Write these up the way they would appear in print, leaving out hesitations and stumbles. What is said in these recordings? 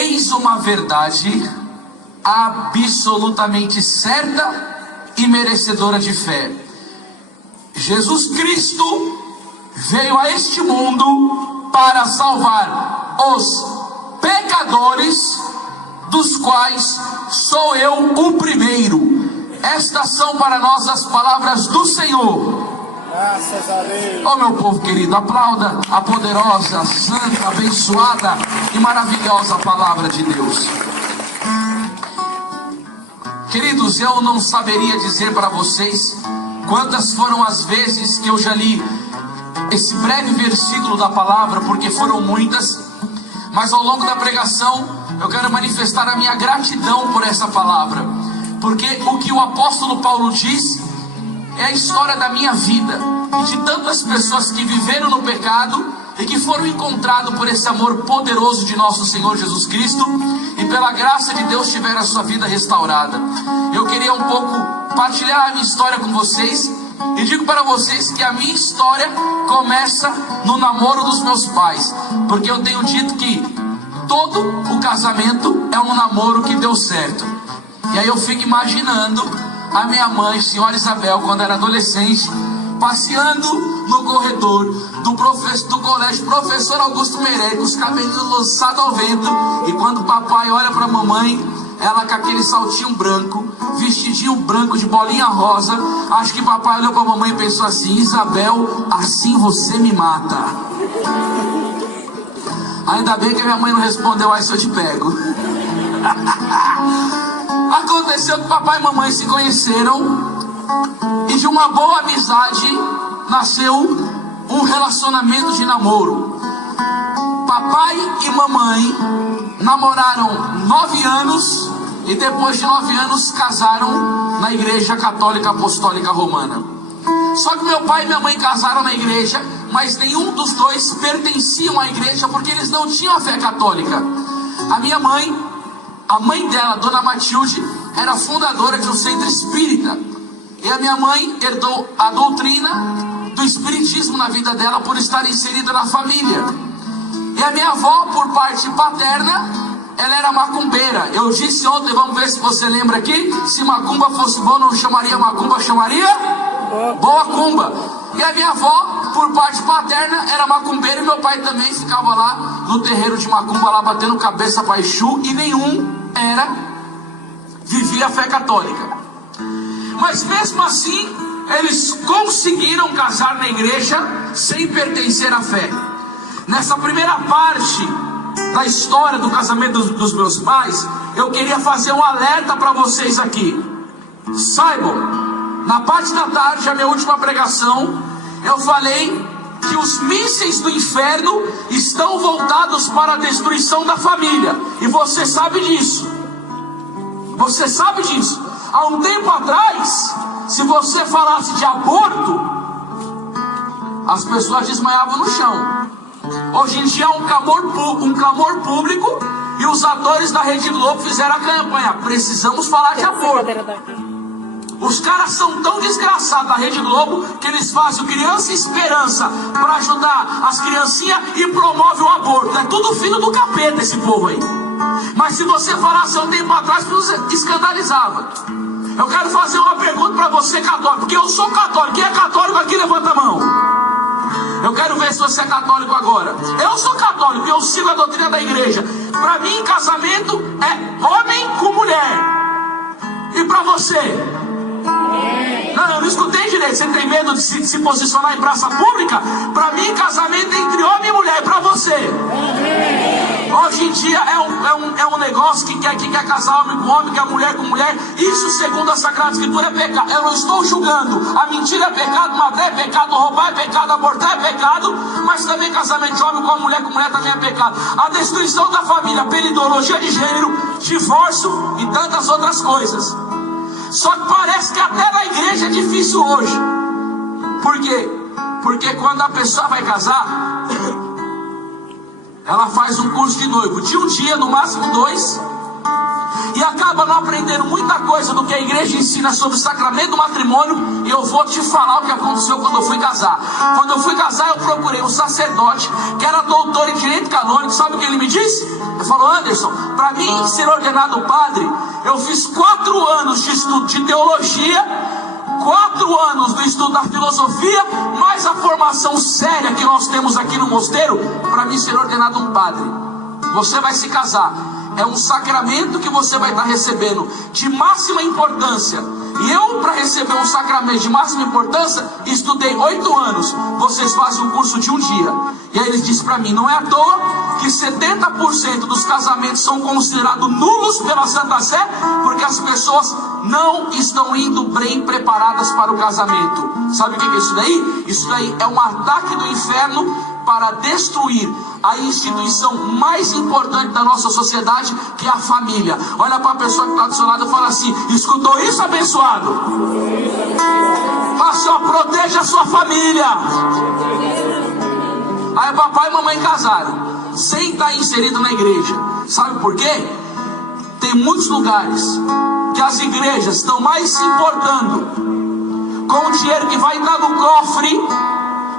Eis uma verdade absolutamente certa e merecedora de fé. Jesus Cristo veio a este mundo para salvar os pecadores, dos quais sou eu o primeiro. Estas são para nós as palavras do Senhor. Graças a Deus. Oh, meu povo querido, aplauda a poderosa, santa, abençoada e maravilhosa palavra de Deus. Queridos, eu não saberia dizer para vocês quantas foram as vezes que eu já li esse breve versículo da palavra, porque foram muitas, mas ao longo da pregação eu quero manifestar a minha gratidão por essa palavra, porque o que o apóstolo Paulo diz é a história da minha vida e de tantas pessoas que viveram no pecado e que foram encontrados por esse amor poderoso de nosso Senhor Jesus Cristo, e pela graça de Deus tiveram a sua vida restaurada. Eu queria um pouco partilhar a minha história com vocês, e digo para vocês que a minha história começa no namoro dos meus pais, porque eu tenho dito que todo o casamento é um namoro que deu certo. E aí eu fico imaginando a minha mãe, senhora Isabel, quando era adolescente, passeando no corredor do colégio Professor Augusto Meirelles, com os cabelinhos lançados ao vento, e quando o papai olha para a mamãe, ela com aquele saltinho branco, vestidinho branco de bolinha rosa, acho que papai olhou para a mamãe e pensou assim: Isabel, assim você me mata. Ainda bem que a minha mãe não respondeu: aí se eu te pego. Aconteceu que papai e mamãe se conheceram, e de uma boa amizade nasceu um relacionamento de namoro. Papai e mamãe namoraram 9 anos, e depois de 9 anos casaram na Igreja Católica Apostólica Romana. Só que meu pai e minha mãe casaram na igreja, mas nenhum dos dois pertenciam à igreja, porque eles não tinham a fé católica. A minha mãe, a mãe dela, Dona Matilde, era fundadora de um centro espírita, e a minha mãe herdou a doutrina do espiritismo na vida dela por estar inserida na família. E a minha avó, por parte paterna, ela era macumbeira. Eu disse ontem, vamos ver se você lembra aqui, se macumba fosse bom, não chamaria macumba, chamaria boa cumba. E a minha avó, por parte paterna, era macumbeira, e meu pai também ficava lá no terreiro de macumba, lá batendo cabeça para Exu, e nenhum vivia a fé católica. Mas mesmo assim, eles conseguiram casar na igreja sem pertencer à fé. Nessa primeira parte da história do casamento dos meus pais, eu queria fazer um alerta para vocês aqui. Saibam, na parte da tarde, a minha última pregação, eu falei que os mísseis do inferno estão voltados para a destruição da família, e você sabe disso. Você sabe disso. Há um tempo atrás, se você falasse de aborto, as pessoas desmaiavam no chão. Hoje em dia é um clamor público, e os atores da Rede Globo fizeram a campanha: precisamos falar de aborto. Os caras são tão desgraçados da Rede Globo que eles fazem o Criança Esperança para ajudar as criancinhas e promovem o aborto. É tudo filho do capeta esse povo aí. Mas se você falasse há um tempo atrás, você escandalizava. Eu quero fazer uma pergunta para você, católico, porque eu sou católico. Quem é católico aqui, levanta a mão. Eu quero ver se você é católico agora. Eu sou católico e eu sigo a doutrina da igreja. Para mim, casamento é homem com mulher. E para você? Não, eu não escutei direito. Você tem medo de se posicionar em praça pública? Para mim, casamento é entre homem e mulher. E para você? Hoje em dia é um negócio que quer casar homem com homem, quer mulher com mulher. Isso, segundo a Sagrada Escritura, é pecado. Eu não estou julgando. A mentira é pecado, matar é pecado, roubar é pecado, abortar é pecado. Mas também casamento de homem com mulher também é pecado. A destruição da família pela ideologia de gênero, divórcio e tantas outras coisas. Só que parece que até na igreja é difícil hoje. Por quê? Porque quando a pessoa vai casar, ela faz um curso de noivo de um dia, no máximo 2. e acaba não aprendendo muita coisa do que a igreja ensina sobre o sacramento do matrimônio. E eu vou te falar o que aconteceu quando eu fui casar. Quando eu fui casar, eu procurei um sacerdote que era doutor em direito canônico. Sabe o que ele me disse? Ele falou: Anderson, para mim ser ordenado padre, eu fiz 4 anos de estudo de teologia, 4 anos do estudo da filosofia, mais a formação séria que nós temos aqui no mosteiro, para mim ser ordenado um padre. Você vai se casar, é um sacramento que você vai estar recebendo de máxima importância. E eu, para receber um sacramento de máxima importância, estudei 8 anos. Vocês fazem um curso de um dia. E aí ele disse para mim: não é à toa que 70% dos casamentos são considerados nulos pela Santa Sé, porque as pessoas não estão indo bem preparadas para o casamento. Sabe o que é isso daí? Isso daí é um ataque do inferno para destruir a instituição mais importante da nossa sociedade, que é a família. Olha para a pessoa que está do seu lado e fala assim: escutou isso, abençoado? Fala assim, ó, proteja a sua família. Aí papai e mamãe casaram sem estar inserido na igreja. Sabe por quê? Tem muitos lugares que as igrejas estão mais se importando com o dinheiro que vai entrar no cofre.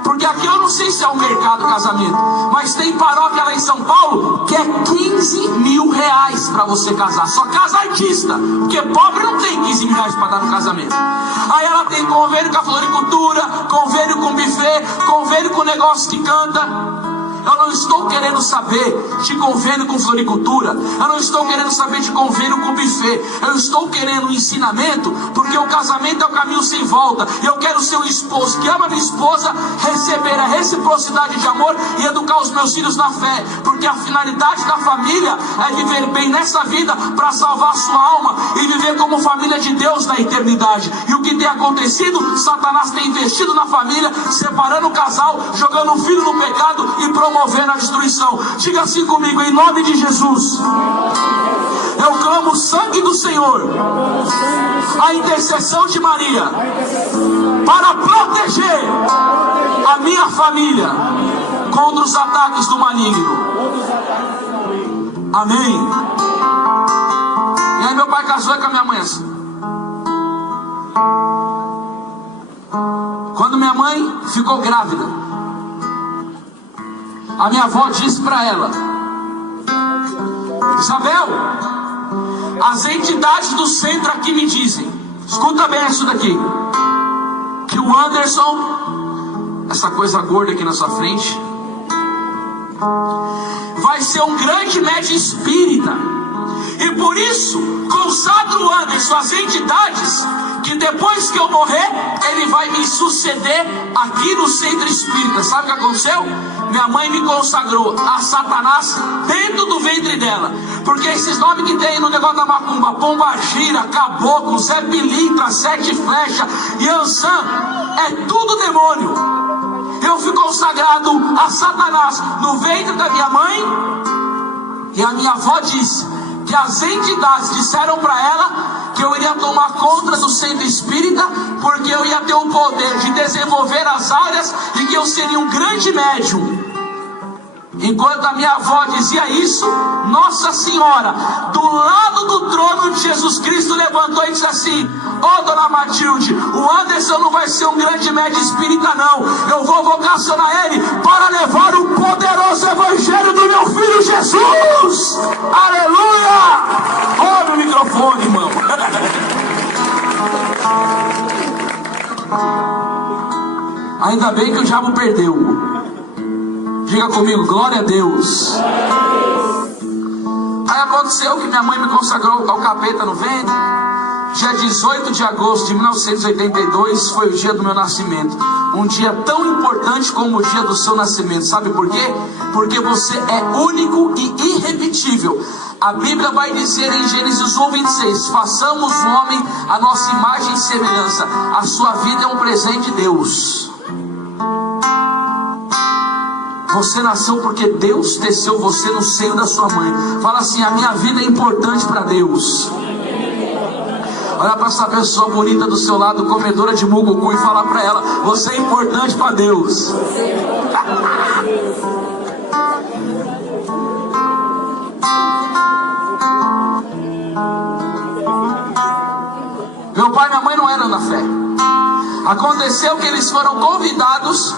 Porque aqui eu não sei se é um mercado casamento, mas tem paróquia lá em São Paulo que é 15 mil reais para você casar. Só casa artista, porque pobre não tem 15 mil reais para dar no casamento. Aí ela tem convênio com a floricultura, convênio com buffet, convênio com negócio que canta. Eu não estou querendo saber de convênio com floricultura, eu não estou querendo saber de convênio com buffet, eu estou querendo um ensinamento, porque o casamento é o caminho sem volta. Eu quero ser um esposo que ama minha esposa, receber a reciprocidade de amor e educar os meus filhos na fé, porque a finalidade da família é viver bem nessa vida para salvar a sua alma e viver como família de Deus na eternidade. E o que tem acontecido? Satanás tem investido na família, separando o casal, jogando o filho no pecado e promovendo a destruição. Diga assim comigo: em nome de Jesus, eu clamo o sangue do Senhor, a intercessão de Maria, para proteger a minha família contra os ataques do maligno. Amém. E aí meu pai casou com a minha mãe assim. Quando minha mãe ficou grávida, a minha avó disse para ela: Isabel, as entidades do centro aqui me dizem, escuta bem isso daqui, que o Anderson, essa coisa gorda aqui na sua frente, vai ser um grande médium espírita. E por isso consagro o Anderson às entidades, que depois que eu morrer, ele vai me suceder aqui no centro espírita. Sabe o que aconteceu? Minha mãe me consagrou a Satanás dentro do ventre dela. Porque esses nomes que tem no negócio da macumba, Pombagira, Caboclo, Zé Pilintra, Sete Flechas, Yansan, é tudo demônio. Eu fui consagrado a Satanás no ventre da minha mãe. E a minha avó disse que as entidades disseram para ela que eu iria tomar conta do centro espírita, porque eu ia ter o poder de desenvolver as áreas e que eu seria um grande médium. Enquanto a minha avó dizia isso, Nossa Senhora, do lado do trono de Jesus Cristo, levantou e disse assim: ó, dona Matilde, o Anderson não vai ser um grande médium espírita não, eu vou vocacionar ele para levar o poderoso evangelho do meu filho Jesus. Aleluia! Olha o microfone, irmão. Ainda bem que o diabo perdeu. Diga comigo, glória a Deus. Aí aconteceu que minha mãe me consagrou ao capeta no ventre. Dia 18 de agosto de 1982 foi o dia do meu nascimento. Um dia tão importante como o dia do seu nascimento. Sabe por quê? Porque você é único e irrepetível. A Bíblia vai dizer em Gênesis 1:26: façamos o homem a nossa imagem e semelhança. A sua vida é um presente de Deus. Você nasceu porque Deus teceu você no seio da sua mãe. Fala assim: a minha vida é importante para Deus. Olha para essa pessoa bonita do seu lado, comedora de mugucu, e fala para ela: você é importante para Deus. duvidaram da fé. Aconteceu que eles foram convidados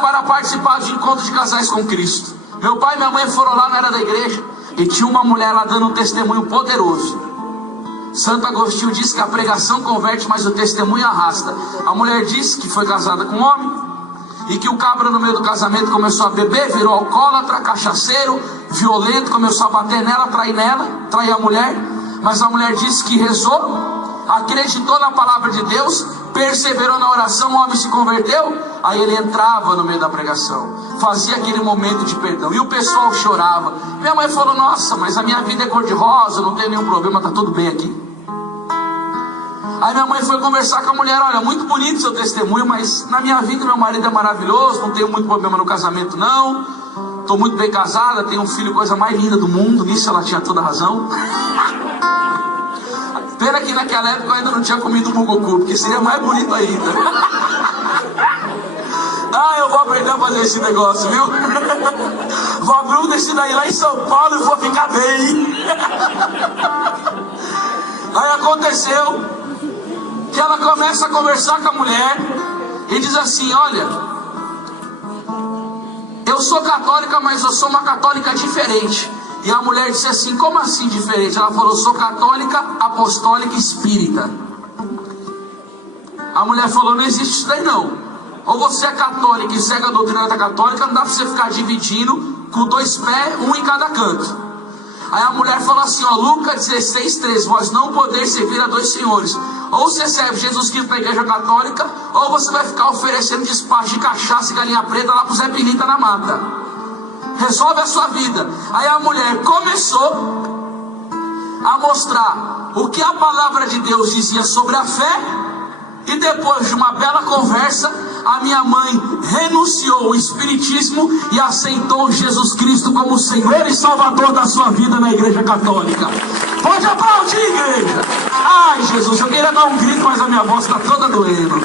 para participar de encontros de casais com Cristo. Meu pai e minha mãe foram lá, não era da igreja, e tinha uma mulher lá dando um testemunho poderoso. Santo Agostinho disse que a pregação converte, mas o testemunho arrasta. A mulher disse que foi casada com um homem, e que o cabra no meio do casamento começou a beber, virou alcoólatra, cachaceiro, violento, começou a bater nela, trair a mulher. Mas a mulher disse que rezou, acreditou na palavra de Deus, perseverou na oração, o homem se converteu. Aí ele entrava no meio da pregação, fazia aquele momento de perdão, e o pessoal chorava. Minha mãe falou: nossa, mas a minha vida é cor-de-rosa, não tem nenhum problema, tá tudo bem aqui. Aí minha mãe foi conversar com a mulher: olha, muito bonito seu testemunho, mas na minha vida meu marido é maravilhoso, não tenho muito problema no casamento não, estou muito bem casada, tenho um filho, coisa mais linda do mundo. Nisso ela tinha toda a razão. Pena que naquela época eu ainda não tinha comido mugucu, porque seria mais bonito ainda. Eu vou aprender a fazer esse negócio, viu? Vou abrir um desse daí lá em São Paulo e vou ficar bem. Aí aconteceu que ela começa a conversar com a mulher e diz assim: olha, eu sou católica, mas eu sou uma católica diferente. E a mulher disse assim: como assim diferente? Ela falou: sou católica, apostólica e espírita. A mulher falou: não existe isso daí não. Ou você é católica e segue a doutrina da católica, não dá para você ficar dividindo com 2 pés, um em cada canto. Aí a mulher falou assim, ó, Lucas 16:13, vós não podeis servir a 2 senhores. Ou você serve Jesus Cristo na igreja católica, ou você vai ficar oferecendo despacho de cachaça e galinha preta lá pro Zé Pirita na mata. Resolve a sua vida. Aí a mulher começou a mostrar o que a palavra de Deus dizia sobre a fé. E depois de uma bela conversa, a minha mãe renunciou ao espiritismo e aceitou Jesus Cristo como Senhor e Salvador da sua vida na igreja católica. Pode aplaudir, igreja. Ai, Jesus, eu queria dar um grito, mas a minha voz está toda doendo.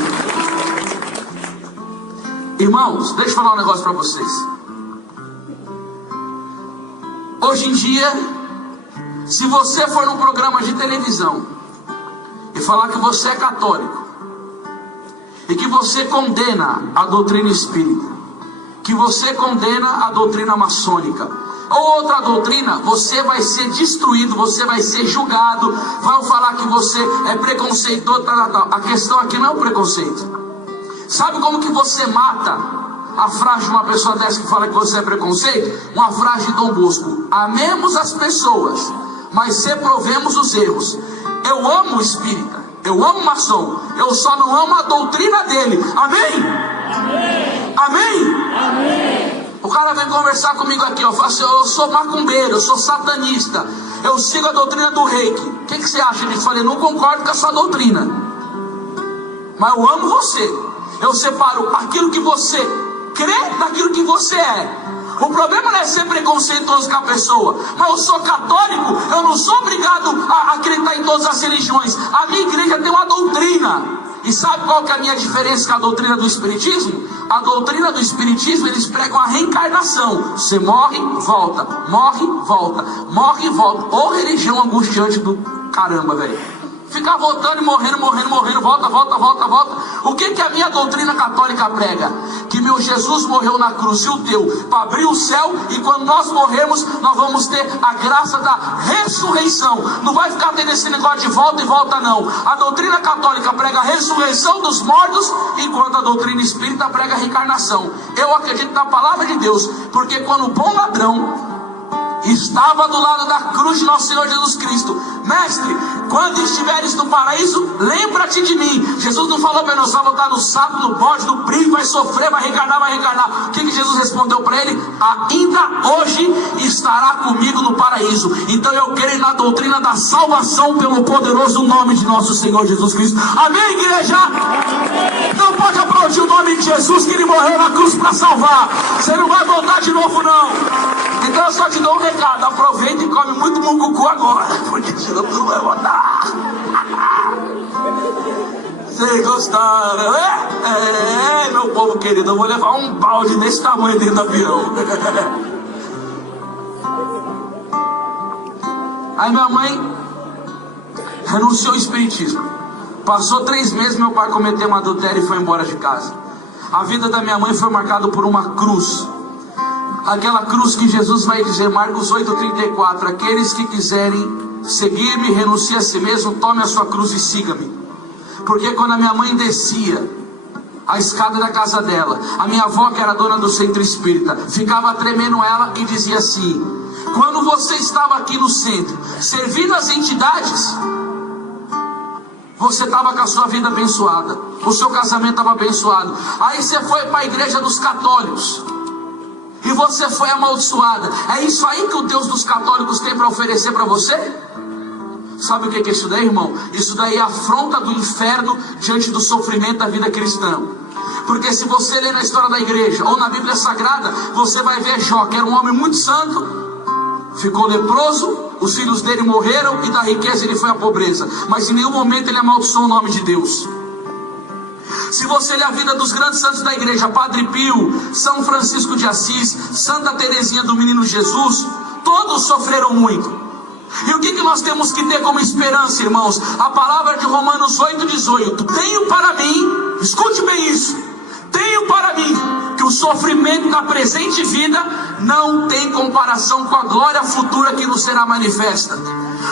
Irmãos, deixa eu falar um negócio para vocês. Hoje em dia, se você for num programa de televisão e falar que você é católico, e que você condena a doutrina espírita, que você condena a doutrina maçônica, ou outra doutrina, você vai ser destruído, você vai ser julgado, vão falar que você é preconceituoso, tal. A questão aqui não é o preconceito. Sabe como que você mata a frase de uma pessoa dessa que fala que você é preconceito? Uma frase de Dom Bosco: amemos as pessoas, mas reprovemos os erros. Eu amo o espírita, eu amo o maçom, eu só não amo a doutrina dele. Amém? Amém? Amém? Amém. O cara vem conversar comigo aqui, ó, fala assim: eu sou macumbeiro, eu sou satanista, eu sigo a doutrina do reiki. O que você acha disso? Eu falei: não concordo com a sua doutrina, mas eu amo você. Eu separo aquilo que você crê daquilo que você é. O problema não é ser preconceituoso com a pessoa. Mas eu sou católico, eu não sou obrigado a acreditar em todas as religiões. A minha igreja tem uma doutrina. E sabe qual que é a minha diferença com a doutrina do espiritismo? A doutrina do espiritismo, eles pregam a reencarnação. Você morre, volta, morre, volta, morre, volta. Ô religião angustiante do caramba, velho. Ficar voltando e morrendo, volta. O que a minha doutrina católica prega? Que meu Jesus morreu na cruz e o teu para abrir o céu, e quando nós morrermos, nós vamos ter a graça da ressurreição. Não vai ficar tendo esse negócio de volta e volta não. A doutrina católica prega a ressurreição dos mortos, enquanto a doutrina espírita prega a reencarnação. Eu acredito na palavra de Deus, porque quando o bom ladrão estava do lado da cruz de nosso Senhor Jesus Cristo: mestre, quando estiveres no paraíso, lembra-te de mim. Jesus não falou para nós: vai voltar no sapo, no bode, no brilho, vai sofrer, vai reencarnar. O que Jesus respondeu para ele? Ainda hoje estará comigo no paraíso. Então eu creio na doutrina da salvação pelo poderoso nome de nosso Senhor Jesus Cristo. Amém, igreja? Amém. Não pode aplaudir o nome de Jesus, que ele morreu na cruz para salvar. Você não vai voltar de novo não. Então eu só te dou um recado: aproveita e come muito mucucu agora, porque senão tu não vai voltar. Vocês gostaram, né? Meu povo querido, eu vou levar um balde desse tamanho dentro do avião. Aí minha mãe renunciou ao espiritismo. Passou 3 meses, meu pai cometeu um adultério e foi embora de casa. A vida da minha mãe foi marcada por uma cruz. Aquela cruz que Jesus vai dizer, Marcos 8,34, aqueles que quiserem seguir-me, renuncie a si mesmo, tome a sua cruz e siga-me. Porque quando a minha mãe descia a escada da casa dela, a minha avó, que era dona do centro espírita, ficava tremendo ela e dizia assim: quando você estava aqui no centro, servindo as entidades, você estava com a sua vida abençoada, o seu casamento estava abençoado. Aí você foi para a igreja dos católicos e você foi amaldiçoada. É isso aí que o Deus dos católicos tem para oferecer para você? Sabe o que é isso daí, irmão? Isso daí é a afronta do inferno diante do sofrimento da vida cristã. Porque se você ler na história da igreja ou na Bíblia Sagrada, você vai ver Jó, que era um homem muito santo, ficou leproso, os filhos dele morreram e da riqueza ele foi à pobreza, mas em nenhum momento ele amaldiçoou o nome de Deus. Se você ler a vida dos grandes santos da igreja, Padre Pio, São Francisco de Assis, Santa Teresinha do Menino Jesus, todos sofreram muito. E o que nós temos que ter como esperança, irmãos? A palavra de Romanos 8,18: tenho para mim, escute bem isso, tenho para mim que o sofrimento da presente vida não tem comparação com a glória futura que nos será manifesta.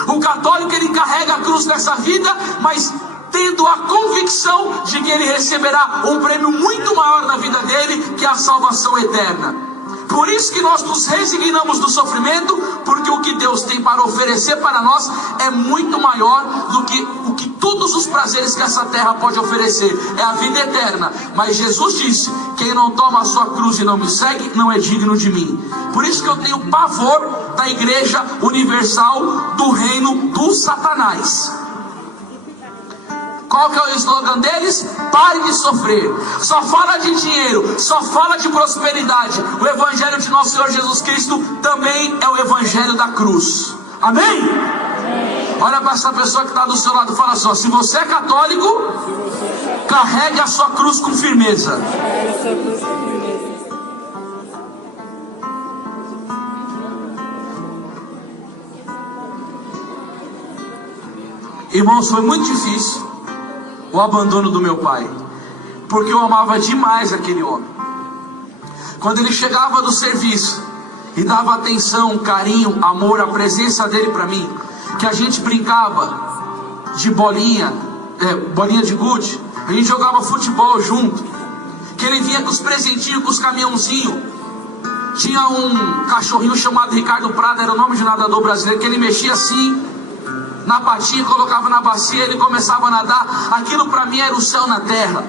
O católico, ele carrega a cruz nessa vida, mas tendo a convicção de que ele receberá um prêmio muito maior na vida dele, que é a salvação eterna. Por isso que nós nos resignamos do sofrimento, porque o que Deus tem para oferecer para nós é muito maior do que o que todos os prazeres que essa terra pode oferecer. É a vida eterna. Mas Jesus disse: quem não toma a sua cruz e não me segue, não é digno de mim. Por isso que eu tenho pavor da igreja universal do reino do Satanás. Qual que é o slogan deles? Pare de sofrer. Só fala de dinheiro, só fala de prosperidade. O evangelho de nosso Senhor Jesus Cristo também é o evangelho da cruz. Amém? Amém. Olha para essa pessoa que está do seu lado e fala assim: se você é católico, carregue a sua cruz com firmeza. Irmãos, foi muito difícil o abandono do meu pai, porque eu amava demais aquele homem. Quando ele chegava do serviço e dava atenção, carinho, amor, a presença dele para mim, que a gente brincava de bolinha de gude, a gente jogava futebol junto, que ele vinha com os presentinhos, com os caminhãozinhos. Tinha um cachorrinho chamado Ricardo Prado, era o nome de nadador brasileiro, que ele mexia assim na patinha, colocava na bacia, ele começava a nadar. Aquilo para mim era o céu na terra.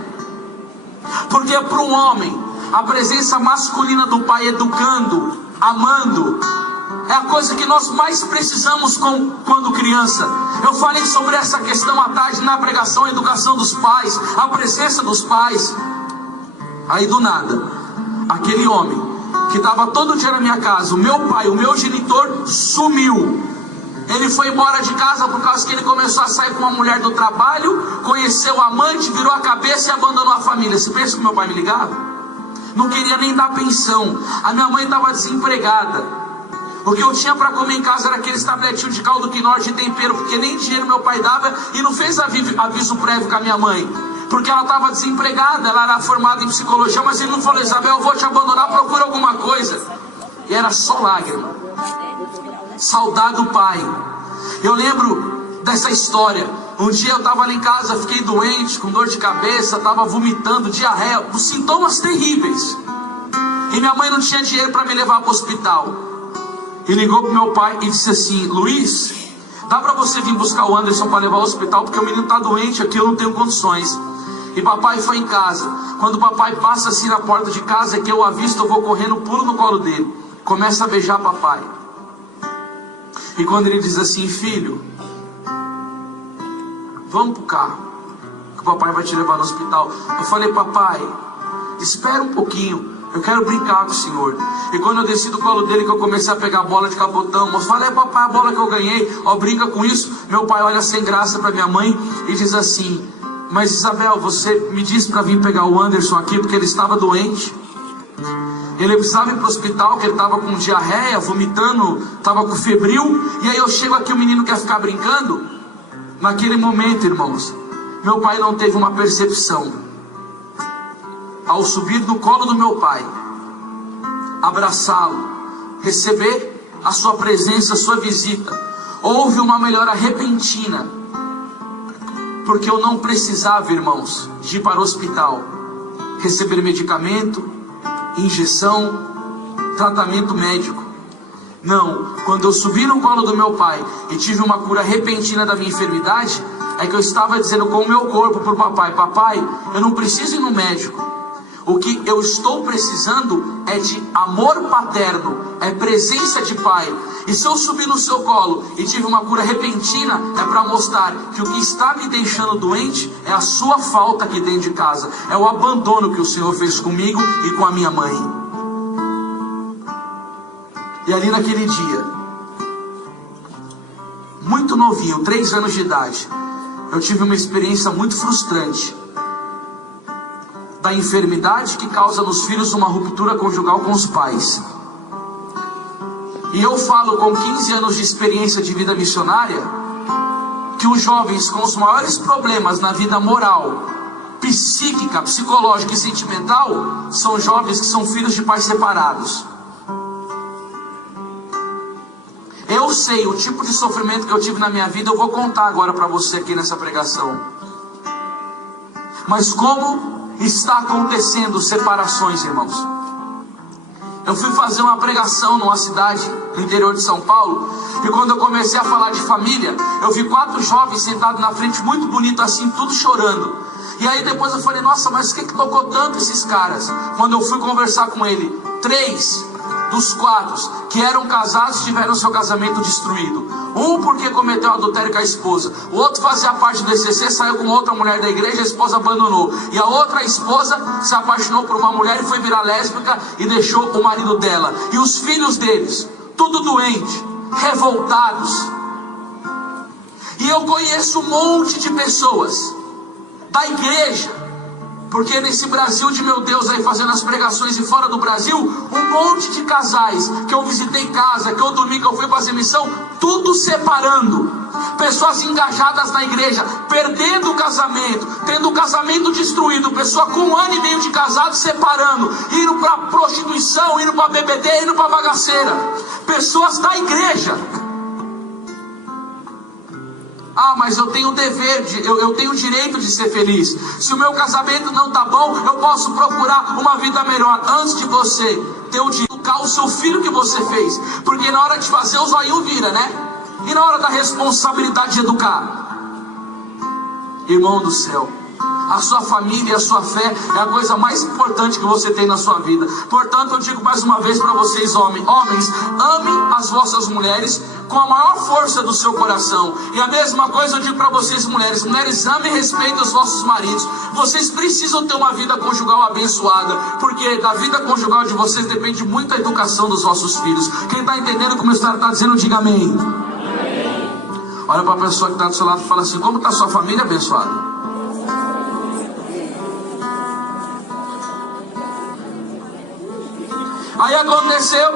Porque para um homem, a presença masculina do pai educando, amando, é a coisa que nós mais precisamos quando criança. Eu falei sobre essa questão à tarde na pregação, a educação dos pais, a presença dos pais. Aí do nada, aquele homem que estava todo dia na minha casa, o meu pai, o meu genitor, sumiu. Ele foi embora de casa por causa que ele começou a sair com uma mulher do trabalho, conheceu o amante, virou a cabeça e abandonou a família. Você pensa que meu pai me ligava? Não queria nem dar pensão. A minha mãe estava desempregada. O que eu tinha para comer em casa era aqueles tabletinhos de caldo quinó de tempero, porque nem dinheiro meu pai dava, e não fez aviso prévio com a minha mãe, porque ela estava desempregada. Ela era formada em psicologia, mas ele não falou: Isabel, eu vou te abandonar, procura alguma coisa. E era só lágrima. Saudade do pai. Eu lembro dessa história. Um dia eu estava lá em casa, fiquei doente, com dor de cabeça, estava vomitando, diarreia, os sintomas terríveis. E minha mãe não tinha dinheiro para me levar para o hospital. E ligou para meu pai e disse assim: Luiz, dá para você vir buscar o Anderson para levar ao hospital, porque o menino está doente aqui, eu não tenho condições. E papai foi em casa. Quando o papai passa assim na porta de casa, é que eu avisto, eu vou correndo, pulo no colo dele, começa a beijar papai. E quando ele diz assim: filho, vamos pro carro, que o papai vai te levar no hospital. Eu falei: papai, espera um pouquinho, eu quero brincar com o senhor. E quando eu desci do colo dele, que eu comecei a pegar a bola de capotão, eu falei: papai, a bola que eu ganhei, ó, brinca com isso. Meu pai olha sem graça para minha mãe e diz assim: mas Isabel, você me disse para vir pegar o Anderson aqui porque ele estava doente. Ele precisava ir para o hospital, que ele estava com diarreia, vomitando, estava com febril. E aí eu chego aqui, o menino quer ficar brincando. Naquele momento, irmãos, meu pai não teve uma percepção. Ao subir no colo do meu pai, abraçá-lo, receber a sua presença, a sua visita, houve uma melhora repentina. Porque eu não precisava, irmãos, de ir para o hospital, receber medicamento, injeção, tratamento médico. Não, quando eu subi no colo do meu pai e tive uma cura repentina da minha enfermidade, é que eu estava dizendo com o meu corpo para o papai: papai, eu não preciso ir no médico. O que eu estou precisando é de amor paterno, é presença de pai. E se eu subir no seu colo e tive uma cura repentina, é para mostrar que o que está me deixando doente é a sua falta aqui dentro de casa, é o abandono que o Senhor fez comigo e com a minha mãe. E ali naquele dia, muito novinho, 3 anos de idade, eu tive uma experiência muito frustrante da enfermidade que causa nos filhos uma ruptura conjugal com os pais. E eu falo com 15 anos de experiência de vida missionária, que os jovens com os maiores problemas na vida moral, psíquica, psicológica e sentimental, são jovens que são filhos de pais separados. Eu sei o tipo de sofrimento que eu tive na minha vida, eu vou contar agora para você aqui nessa pregação. Mas como está acontecendo separações, irmãos? Eu fui fazer uma pregação numa cidade no interior de São Paulo, e quando eu comecei a falar de família, eu vi 4 jovens sentados na frente, muito bonito assim, tudo chorando. E aí depois eu falei: nossa, mas o que tocou tanto esses caras? Quando eu fui conversar com ele, 3 dos 4 que eram casados tiveram seu casamento destruído. Um porque cometeu adultério com a esposa, o outro fazia parte do ECC, saiu com outra mulher da igreja, a esposa abandonou, e a outra esposa se apaixonou por uma mulher e foi virar lésbica e deixou o marido dela. E os filhos deles, tudo doente, revoltados. E eu conheço um monte de pessoas da igreja, porque nesse Brasil de meu Deus aí, fazendo as pregações e fora do Brasil, um monte de casais que eu visitei casa, que eu dormi, que eu fui fazer missão, tudo separando. Pessoas engajadas na igreja, perdendo o casamento, tendo o casamento destruído. Pessoa com 1 ano e meio de casado, separando, indo para prostituição, indo para BBD, indo para bagaceira. Pessoas da igreja. Ah, mas eu tenho o dever, eu tenho o direito de ser feliz. Se o meu casamento não tá bom, eu posso procurar uma vida melhor. Antes de você ter o direito de educar o seu filho que você fez, porque na hora de fazer o zoinho vira, né? E na hora da responsabilidade de educar, irmão do céu, a sua família e a sua fé é a coisa mais importante que você tem na sua vida. Portanto, eu digo mais uma vez para vocês, homens, amem as vossas mulheres com a maior força do seu coração. E a mesma coisa eu digo para vocês, mulheres, amem e respeitem os vossos maridos. Vocês precisam ter uma vida conjugal abençoada, porque da vida conjugal de vocês depende muito a educação dos vossos filhos. Quem está entendendo como o Estado está dizendo, diga amém. Olha para a pessoa que está do seu lado e fala assim: como está a sua família abençoada? Aí aconteceu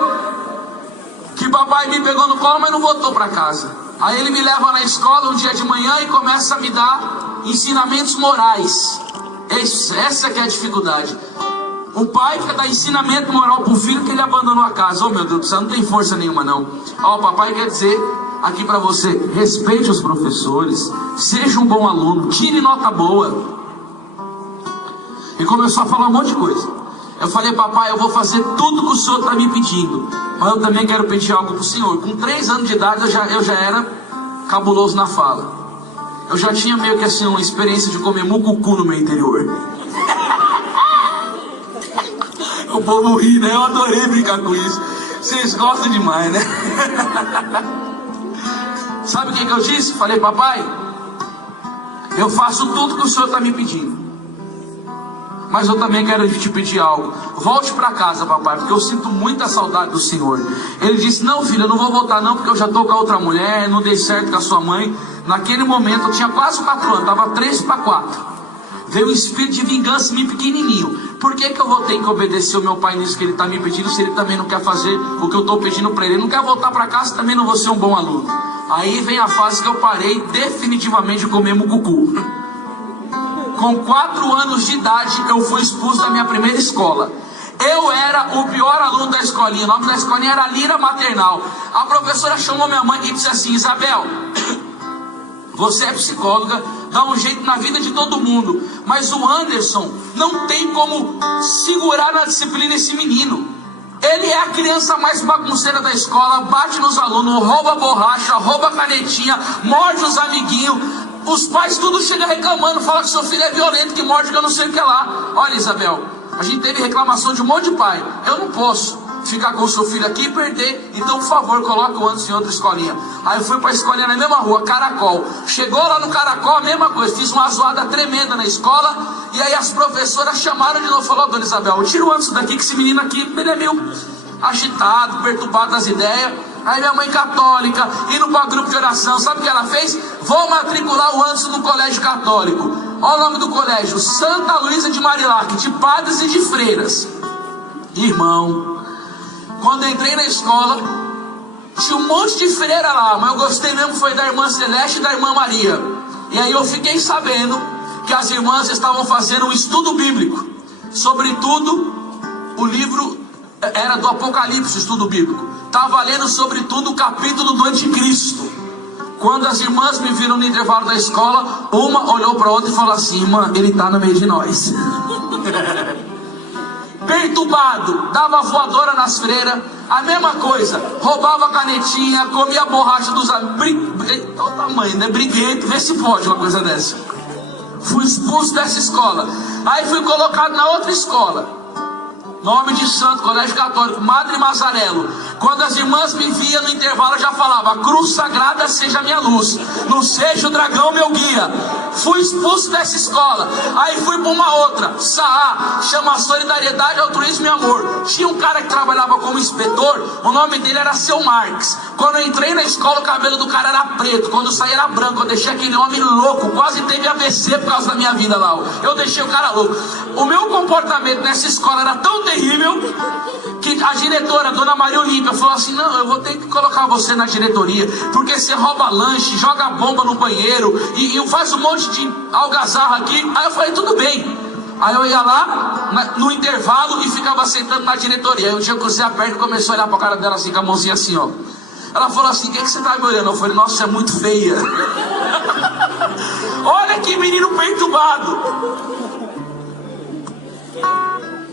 que papai me pegou no colo, mas não voltou para casa. Aí ele me leva na escola um dia de manhã e começa a me dar ensinamentos morais. Essa que é a dificuldade. O pai quer dar ensinamento moral para o filho que ele abandonou a casa. Oh meu Deus do céu, não tem força nenhuma não. Ó, o papai quer dizer aqui para você: respeite os professores, seja um bom aluno, tire nota boa. E começou a falar um monte de coisa. Eu falei: papai, eu vou fazer tudo que o senhor está me pedindo, mas eu também quero pedir algo para o senhor. Com 3 anos de idade eu já era cabuloso na fala. Eu já tinha meio que assim uma experiência de comer mucucu no meu interior. O povo ri, né? Eu adorei brincar com isso. Vocês gostam demais, né? Sabe o que eu disse? Falei: papai, eu faço tudo que o senhor está me pedindo, mas eu também quero te pedir algo. Volte para casa, papai, porque eu sinto muita saudade do senhor. Ele disse: não, filho, eu não vou voltar não, porque eu já estou com a outra mulher, não dei certo com a sua mãe. Naquele momento eu tinha quase 4 anos, estava 3 para 4. Veio um espírito de vingança em mim pequenininho. Por que eu vou ter que obedecer o meu pai nisso que ele está me pedindo, se ele também não quer fazer o que eu estou pedindo para ele? Ele não quer voltar para casa, também não vou ser um bom aluno. Aí vem a fase que eu parei definitivamente de comer mucucu. Com 4 anos de idade, eu fui expulso da minha primeira escola. Eu era o pior aluno da escolinha. O nome da escolinha era Lira Maternal. A professora chamou minha mãe e disse assim: Isabel, você é psicóloga, dá um jeito na vida de todo mundo, mas o Anderson não tem como segurar na disciplina esse menino. Ele é a criança mais bagunceira da escola, bate nos alunos, rouba borracha, rouba canetinha, morde os amiguinhos. Os pais tudo chegam reclamando, falam que seu filho é violento, que morde, que eu não sei o que lá. Olha, Isabel, a gente teve reclamação de um monte de pai. Eu não posso ficar com o seu filho aqui e perder. Então, por favor, coloque o Anderson em outra escolinha. Aí eu fui para a escolinha na mesma rua, Caracol. Chegou lá no Caracol, a mesma coisa. Fiz uma zoada tremenda na escola. E aí as professoras chamaram de novo e falaram: dona Isabel, tira o Anderson daqui, que esse menino aqui, ele é meio agitado, perturbado das ideias. Aí minha mãe católica, indo para o grupo de oração, sabe o que ela fez? Vou matricular o Anderson no colégio católico. Olha o nome do colégio: Santa Luísa de Marilac, de padres e de freiras. Irmão, quando eu entrei na escola, tinha um monte de freira lá, mas eu gostei mesmo foi da irmã Celeste e da irmã Maria. E aí eu fiquei sabendo que as irmãs estavam fazendo um estudo bíblico. Sobretudo, o livro era do Apocalipse, estudo bíblico. Estava lendo sobretudo o capítulo do Anticristo. Quando as irmãs me viram no intervalo da escola, uma olhou para a outra e falou assim: irmã, ele está no meio de nós. Perturbado, dava voadora nas freiras, a mesma coisa, roubava canetinha, comia borracha dos amigos. Olha o tamanho, né? Briguento, vê se pode uma coisa dessa. Fui expulso dessa escola. Aí fui colocado na outra escola, nome de santo, colégio católico, Madre Mazarello. Quando as irmãs me viam no intervalo, eu já falava: cruz sagrada seja minha luz, não seja o dragão meu guia. Fui expulso dessa escola. Aí fui para uma outra, SAA, chama Solidariedade, Altruísmo e Amor. Tinha um cara que trabalhava como inspetor, o nome dele era Seu Marques. Quando eu entrei na escola, o cabelo do cara era preto, quando eu saí era branco. Eu deixei aquele homem louco, quase teve AVC por causa da minha vida lá. Eu deixei o cara louco. O meu comportamento nessa escola era tão terrível que a diretora, Dona Maria Olímpia, falou assim: não, eu vou ter que colocar você na diretoria, porque você rouba lanche, joga bomba no banheiro e faz um monte de algazarra aqui. Aí eu falei: tudo bem. Aí eu ia lá no intervalo e ficava sentando na diretoria. Aí um dia eu cruzei a perna e comecei a olhar pra cara dela assim, com a mãozinha assim, ó. Ela falou assim: o que você tá me olhando? Eu falei: nossa, você é muito feia. Olha que menino perturbado.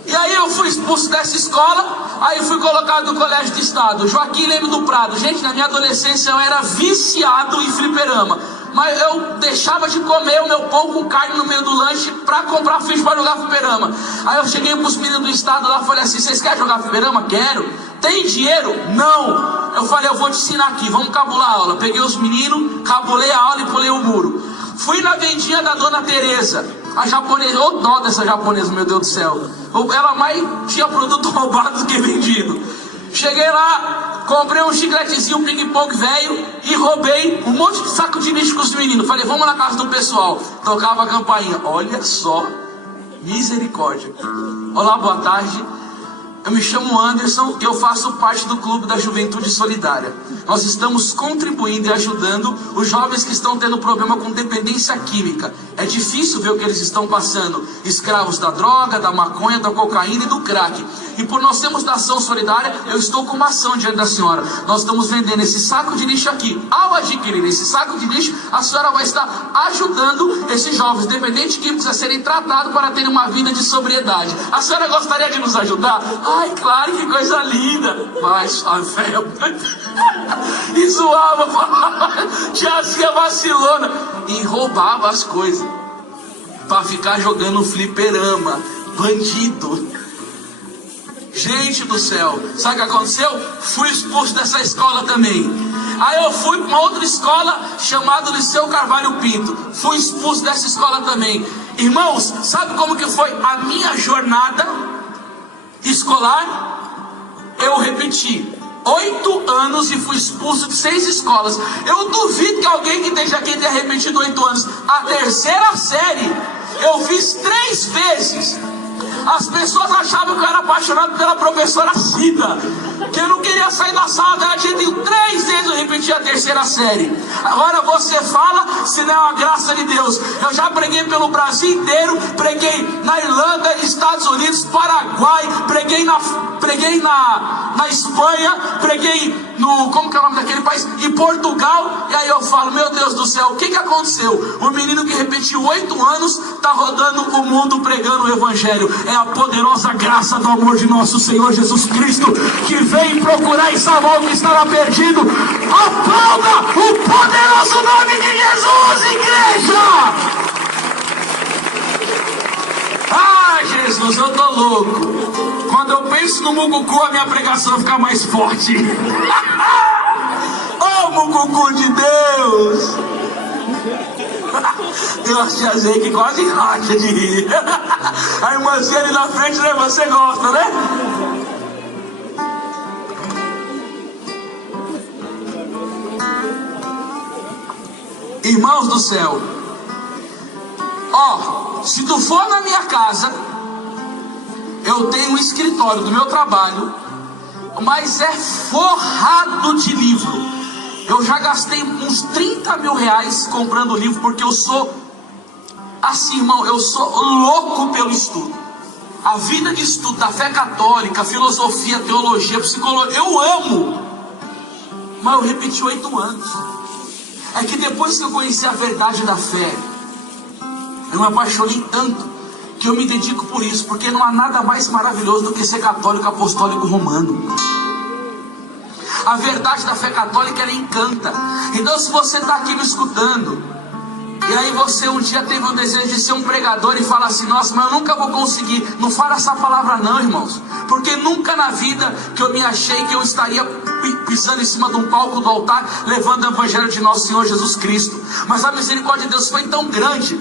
E aí eu fui expulso dessa escola. Aí fui colocado no colégio de estado, Joaquim Leme do Prado. Gente, na minha adolescência eu era viciado em fliperama, mas eu deixava de comer o meu pão com carne no meio do lanche pra comprar ficha pra jogar fliperama. Aí eu cheguei pros meninos do estado lá e falei assim: vocês querem jogar fliperama? Quero. Tem dinheiro? Não. Eu falei: eu vou te ensinar aqui, vamos cabular a aula. Peguei os meninos, cabulei a aula e pulei o muro. Fui na vendinha da Dona Tereza, a japonesa. Ô dó dessa japonesa, meu Deus do céu. Ela mais tinha produto roubado do que vendido. Cheguei lá, comprei um chicletezinho, um ping-pong velho e roubei um monte de saco de lixo com os meninos. Falei: vamos na casa do pessoal. Tocava a campainha. Olha só, misericórdia. Olá, boa tarde. Eu me chamo Anderson e eu faço parte do Clube da Juventude Solidária. Nós estamos contribuindo e ajudando os jovens que estão tendo problema com dependência química. É difícil ver o que eles estão passando. Escravos da droga, da maconha, da cocaína e do crack. E por nós sermos da ação solidária, eu estou com uma ação diante da senhora. Nós estamos vendendo esse saco de lixo aqui. Ao adquirir esse saco de lixo, a senhora vai estar ajudando esses jovens dependentes químicos a serem tratados para terem uma vida de sobriedade. A senhora gostaria de nos ajudar? Ai, claro, que coisa linda. Mas a velha e zoava, falava, tiazinha vacilona, e roubava as coisas para ficar jogando fliperama. Bandido. Gente do céu, sabe o que aconteceu? Fui expulso dessa escola também. Aí eu fui para uma outra escola chamada Liceu Carvalho Pinto. Fui expulso dessa escola também. Irmãos, sabe como que foi a minha jornada escolar? Eu repeti 8 anos e fui expulso de 6 escolas. Eu duvido que alguém que esteja aqui tenha repetido 8 anos. A terceira série eu fiz 3 vezes. As pessoas achavam que eu era apaixonado pela professora Cida, que eu não queria sair da sala dela. Tinha 3 vezes eu repeti a 3ª série. Agora você fala se não é uma graça de Deus. Eu já preguei pelo Brasil inteiro, preguei na Irlanda, Estados Unidos, Paraguai, preguei na Espanha, preguei no, como que é o nome daquele país? Em Portugal. E aí eu falo, meu Deus do céu, o que aconteceu? O menino que repetiu 8 anos está rodando o mundo pregando o Evangelho. É a poderosa graça do amor de nosso Senhor Jesus Cristo, que vem procurar e salvar o que estava perdido. Aplauda o poderoso nome de Jesus, igreja! Ah, Jesus, eu tô louco. Quando eu penso no Mucucu, a minha pregação fica mais forte. Oh, Mucucu de Deus! Tem umas tiazinhas que quase racha de rir. A irmãzinha ali na frente, né? Você gosta, né? Irmãos do céu, ó, se tu for na minha casa, eu tenho um escritório do meu trabalho, mas é forrado de livro. Eu já gastei uns 30 mil reais comprando livro, porque eu sou assim, irmão, eu sou louco pelo estudo. A vida de estudo da fé católica, filosofia, teologia, psicologia, eu amo. Mas eu repeti 8 anos. É que depois que eu conheci a verdade da fé, eu me apaixonei tanto, que eu me dedico por isso, porque não há nada mais maravilhoso do que ser católico apostólico romano. A verdade da fé católica, ela encanta. Então, se você está aqui me escutando, e aí você um dia teve o desejo de ser um pregador e fala assim, nossa, mas eu nunca vou conseguir. Não fala essa palavra não, irmãos. Porque nunca na vida que eu me achei que eu estaria pisando em cima de um palco do altar, levando o Evangelho de nosso Senhor Jesus Cristo. Mas a misericórdia de Deus foi tão grande.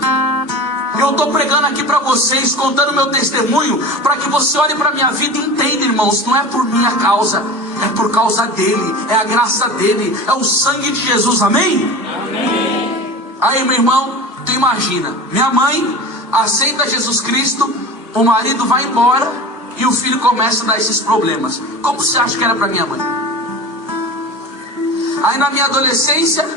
Eu estou pregando aqui para vocês, contando meu testemunho, para que você olhe para a minha vida e entenda, irmãos, não é por minha causa, é por causa dele, é a graça dele, é o sangue de Jesus, amém? Amém. Aí, meu irmão, tu imagina, minha mãe aceita Jesus Cristo, o marido vai embora e o filho começa a dar esses problemas. Como você acha que era para minha mãe? Aí na minha adolescência,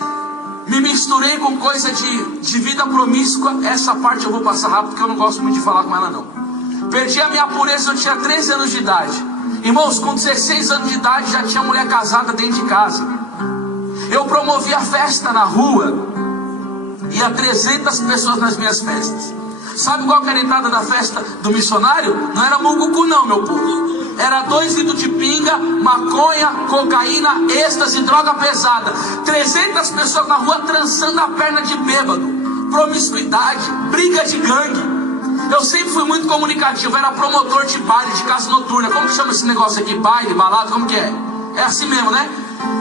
me misturei com coisa de vida promíscua. Essa parte eu vou passar rápido, porque eu não gosto muito de falar com ela não. Perdi a minha pureza, eu tinha 13 anos de idade. Irmãos, com 16 anos de idade já tinha mulher casada dentro de casa. Eu promovia festa na rua, ia 300 pessoas nas minhas festas. Sabe qual que era a entrada da festa do missionário? Não era mucucu não, meu povo. Era 2 litros de pinga, maconha, cocaína, êxtase, droga pesada. 300 pessoas na rua trançando a perna de bêbado. Promiscuidade, briga de gangue. Eu sempre fui muito comunicativo, era promotor de baile, de casa noturna. Como que chama esse negócio aqui? Baile, balada, como que é? É assim mesmo, né?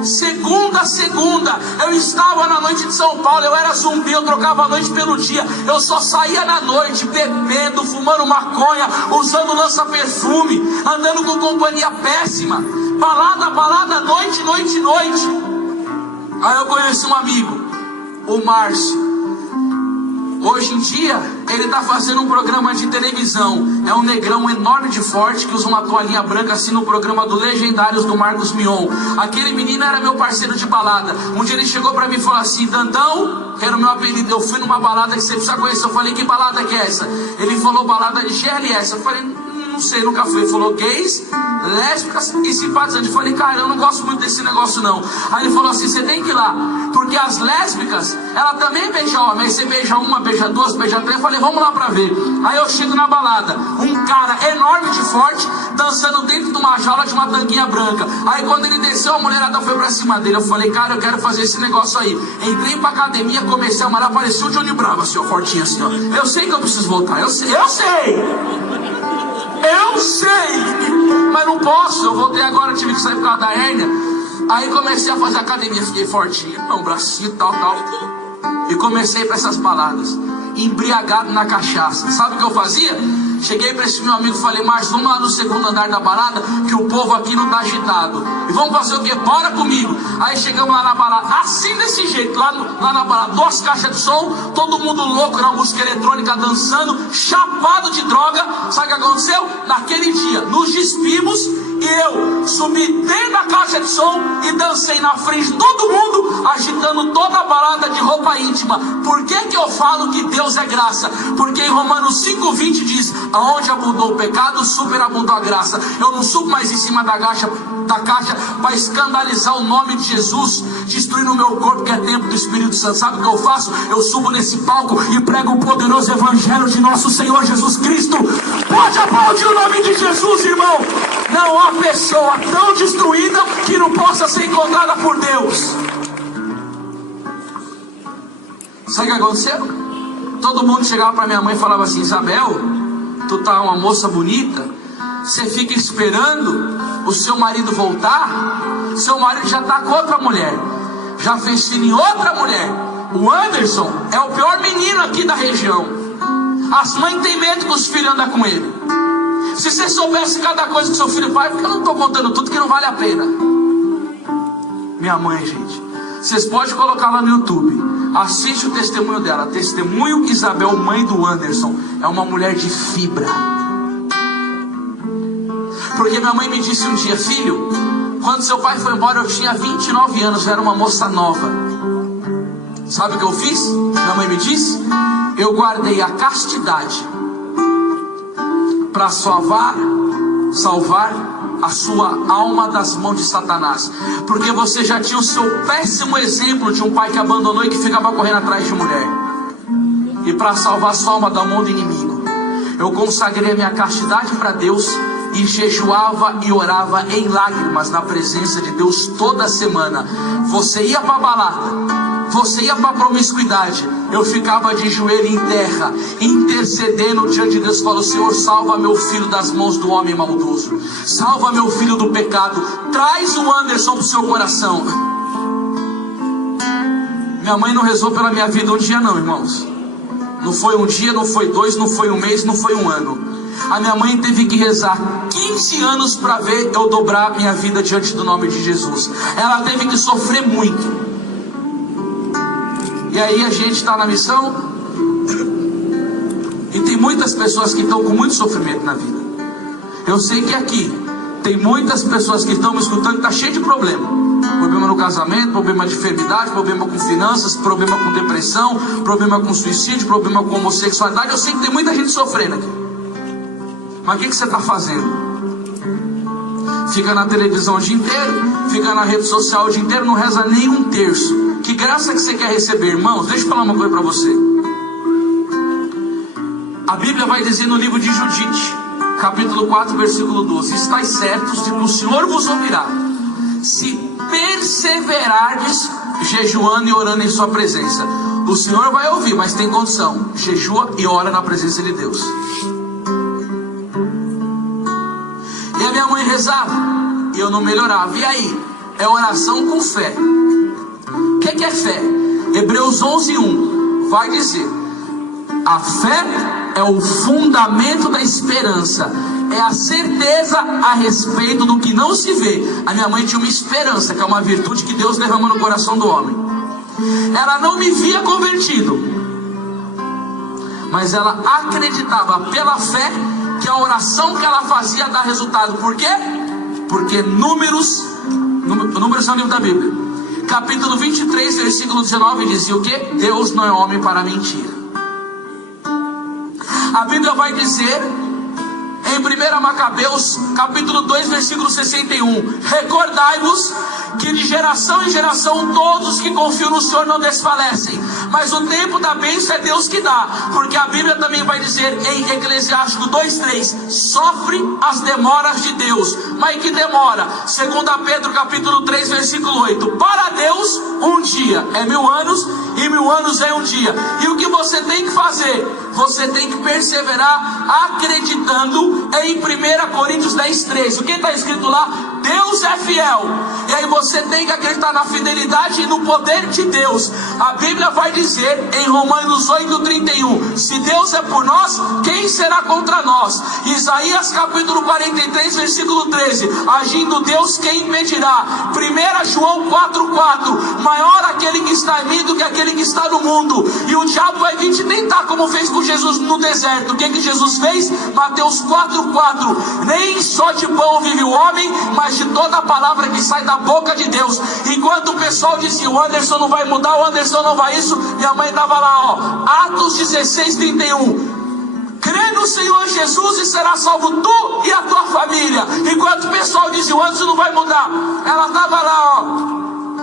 Segunda a segunda, eu estava na noite de São Paulo, eu era zumbi, eu trocava a noite pelo dia. Eu só saía na noite, bebendo, fumando maconha, usando lança-perfume, andando com companhia péssima. Balada, balada, noite, noite, noite. Aí eu conheci um amigo, o Márcio. Hoje em dia, ele está fazendo um programa de televisão. É um negrão enorme de forte, que usa uma toalhinha branca assim no programa do Legendários do Marcos Mion. Aquele menino era meu parceiro de balada. Um dia ele chegou para mim e falou assim, Dandão, que era o meu apelido, eu fui numa balada que você precisa conhecer. Eu falei, que balada que é essa? Ele falou, balada de GLS. Eu falei, não sei, nunca fui. Ele falou, gays, lésbicas e simpatizantes. Eu falei, cara, eu não gosto muito desse negócio não. Aí ele falou assim, você tem que ir lá, porque as lésbicas, ela também beija homem. Aí você beija uma, beija duas, beija três. Eu falei, vamos lá pra ver. Aí eu chego na balada, um cara enorme de forte, dançando dentro de uma jaula de uma tanguinha branca. Aí quando ele desceu, a mulherada foi pra cima dele. Eu falei, cara, eu quero fazer esse negócio aí. Entrei pra academia, comecei a malhar, parecia o Johnny Bravo, assim, ó, fortinho assim, ó. Eu sei que eu preciso voltar, eu sei. Eu sei, mas não posso. Eu voltei agora, tive que sair por causa da hérnia. Aí comecei a fazer academia, fiquei fortinho, um bracinho, tal. E comecei para essas baladas, embriagado na cachaça. Sabe o que eu fazia? Cheguei para esse meu amigo e falei: Márcio, vamos lá no segundo andar da balada, que o povo aqui não tá agitado. E vamos fazer o quê? Bora comigo. Aí chegamos lá na balada, assim desse jeito, lá na balada, 2 caixas de som, todo mundo louco na música eletrônica, dançando, chapado de droga. Sabe o que aconteceu? Naquele dia, nos despimos e eu subi dentro da caixa de som e dancei na frente de todo mundo, agitando toda a balada de roupa íntima. Por que que eu falo que Deus é graça? Porque em Romanos 5:20 diz: aonde abundou o pecado, superabundou a graça. Eu não subo mais em cima da caixa para escandalizar o nome de Jesus, destruindo o meu corpo que é templo do Espírito Santo. Sabe o que eu faço? Eu subo nesse palco e prego o poderoso evangelho de nosso Senhor Jesus Cristo. Pode aplaudir o nome de Jesus, irmão. Não há pessoa tão destruída que não possa ser encontrada por Deus. Sabe o que aconteceu? Todo mundo chegava para minha mãe e falava assim: Isabel, tu tá uma moça bonita, você fica esperando o seu marido voltar, seu marido já tá com outra mulher, já fez filho em outra mulher. O Anderson é o pior menino aqui da região. As mães têm medo que os filhos andam com ele. Se você soubesse cada coisa que seu filho faz, porque eu não estou contando tudo, que não vale a pena. Minha mãe, gente, vocês podem colocar lá no YouTube, assiste o testemunho dela. Testemunho Isabel, mãe do Anderson. É uma mulher de fibra. Porque minha mãe me disse um dia: filho, quando seu pai foi embora eu tinha 29 anos, eu era uma moça nova. Sabe o que eu fiz? Minha mãe me disse: eu guardei a castidade para salvar a sua alma das mãos de Satanás. Porque você já tinha o seu péssimo exemplo de um pai que abandonou e que ficava correndo atrás de mulher. E para salvar a sua alma da mão do inimigo, eu consagrei a minha castidade para Deus e jejuava e orava em lágrimas na presença de Deus toda semana. Você ia para a balada, você ia para a promiscuidade, eu ficava de joelho em terra, intercedendo diante de Deus. Falou: Senhor, salva meu filho das mãos do homem maldoso, salva meu filho do pecado, traz o Anderson para o seu coração. Minha mãe não rezou pela minha vida um dia não, irmãos. Não foi um dia, não foi 2, não foi um mês, não foi um ano. A minha mãe teve que rezar 15 anos para ver eu dobrar minha vida diante do nome de Jesus. Ela teve que sofrer muito. E aí a gente está na missão e tem muitas pessoas que estão com muito sofrimento na vida. Eu sei que aqui tem muitas pessoas que estão me escutando que está cheio de problema. Problema no casamento, problema de enfermidade, problema com finanças, problema com depressão, problema com suicídio, problema com homossexualidade. Eu sei que tem muita gente sofrendo aqui. Mas o que você está fazendo? Fica na televisão o dia inteiro, fica na rede social o dia inteiro, não reza nem um terço. Que graça que você quer receber, irmãos? Deixa eu falar uma coisa para você. A Bíblia vai dizer no livro de Judite, capítulo 4, versículo 12: estais certos de que o Senhor vos ouvirá, se perseverardes jejuando e orando em sua presença. O Senhor vai ouvir, mas tem condição: jejua e ora na presença de Deus. E a minha mãe rezava e eu não melhorava. E aí? É oração com fé. O que é fé? Hebreus 11:1 vai dizer: a fé é o fundamento da esperança, é a certeza a respeito do que não se vê. A minha mãe tinha uma esperança, que é uma virtude que Deus derrama no coração do homem. Ela não me via convertido, mas ela acreditava pela fé que a oração que ela fazia dá resultado. Por quê? Porque Números é o livro da Bíblia, capítulo 23, versículo 19, dizia o quê? Deus não é homem para mentir. A Bíblia vai dizer em 1 Macabeus, capítulo 2, versículo 61: recordai-vos que de geração em geração todos que confiam no Senhor não desfalecem, mas o tempo da bênção é Deus que dá. Porque a Bíblia também vai dizer em Eclesiástico 2:3: sofre as demoras de Deus. Mas que demora? 2 Pedro capítulo 3, versículo 8: para Deus um dia é 1000 anos, e e 1000 anos em um dia. E o que você tem que fazer? Você tem que perseverar acreditando em 1 Coríntios 10:13. O que está escrito lá? Deus é fiel. E aí você tem que acreditar na fidelidade e no poder de Deus. A Bíblia vai dizer em Romanos 8:31: se Deus é por nós, quem será contra nós? Isaías capítulo 43, versículo 13: agindo Deus, quem impedirá? 1 João 4:4: maior aquele que está em mim do que aquele que está no mundo. E o diabo vai vir te tentar, como fez com Jesus no deserto. O que Jesus fez? Mateus 4:4: nem só de pão vive o homem, mas de toda a palavra que sai da boca de Deus. Enquanto o pessoal dizia: o Anderson não vai mudar, o Anderson não vai isso, minha mãe estava lá, ó, Atos 16:31: crê no Senhor Jesus e será salvo tu e a tua família. Enquanto o pessoal dizia: o Anderson não vai mudar, ela estava lá, ó,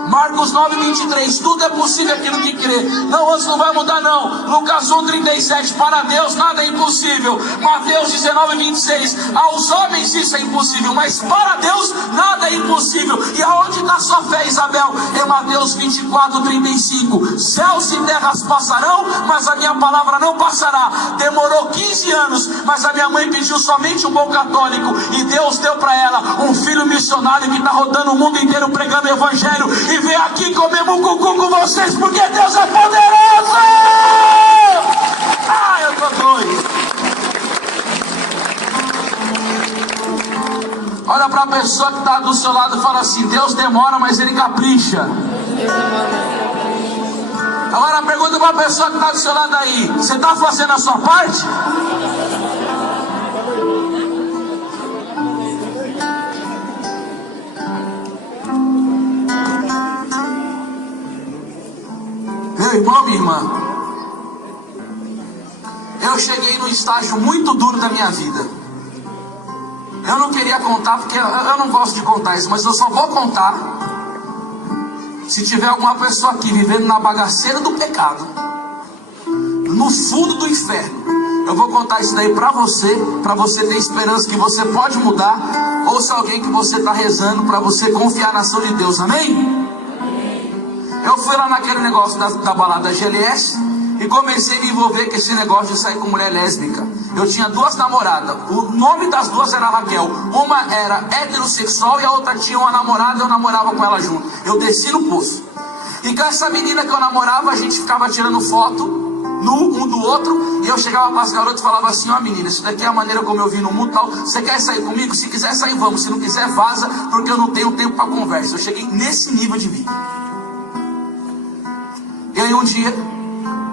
Marcos 9:23: tudo é possível aquilo que crê. Não, Anderson não vai mudar não. Lucas 1:37: para Deus nada é impossível. Mateus 19:26: aos homens isso é impossível, mas para Deus nada é impossível. E aonde está sua fé, Isabel? Em Mateus 24:35: céus e terras passarão, mas a minha palavra não passará. Demorou 15 anos, mas a minha mãe pediu somente um bom católico, e Deus deu para ela um filho missionário que está rodando o mundo inteiro pregando o evangelho. E vem aqui comer mucucu com vocês, porque Deus é poderoso! Ah, eu tô doido! Olha para a pessoa que está do seu lado e fala assim: Deus demora, mas Ele capricha. Agora pergunta para a pessoa que está do seu lado aí: você está fazendo a sua parte? Meu irmão, minha irmã, eu cheguei num estágio muito duro da minha vida. Eu não queria contar, porque eu não gosto de contar isso, mas eu só vou contar se tiver alguma pessoa aqui vivendo na bagaceira do pecado, no fundo do inferno. Eu vou contar isso daí para você ter esperança que você pode mudar, ou se alguém que você está rezando para você confiar na ação de Deus, amém? Eu fui lá naquele negócio da balada GLS e comecei a me envolver com esse negócio de sair com mulher lésbica. Eu tinha 2 namoradas, o nome das 2 era Raquel. Uma era heterossexual e a outra tinha uma namorada, eu namorava com ela junto. Eu desci no poço. E com essa menina que eu namorava, a gente ficava tirando foto um do outro, e eu chegava para as garotas e falava assim: ó, menina, isso daqui é a maneira como eu vi no mundo tal. Você quer sair comigo? Se quiser sair, vamos. Se não quiser, vaza, porque eu não tenho tempo para conversa. Eu cheguei nesse nível de vida. E aí um dia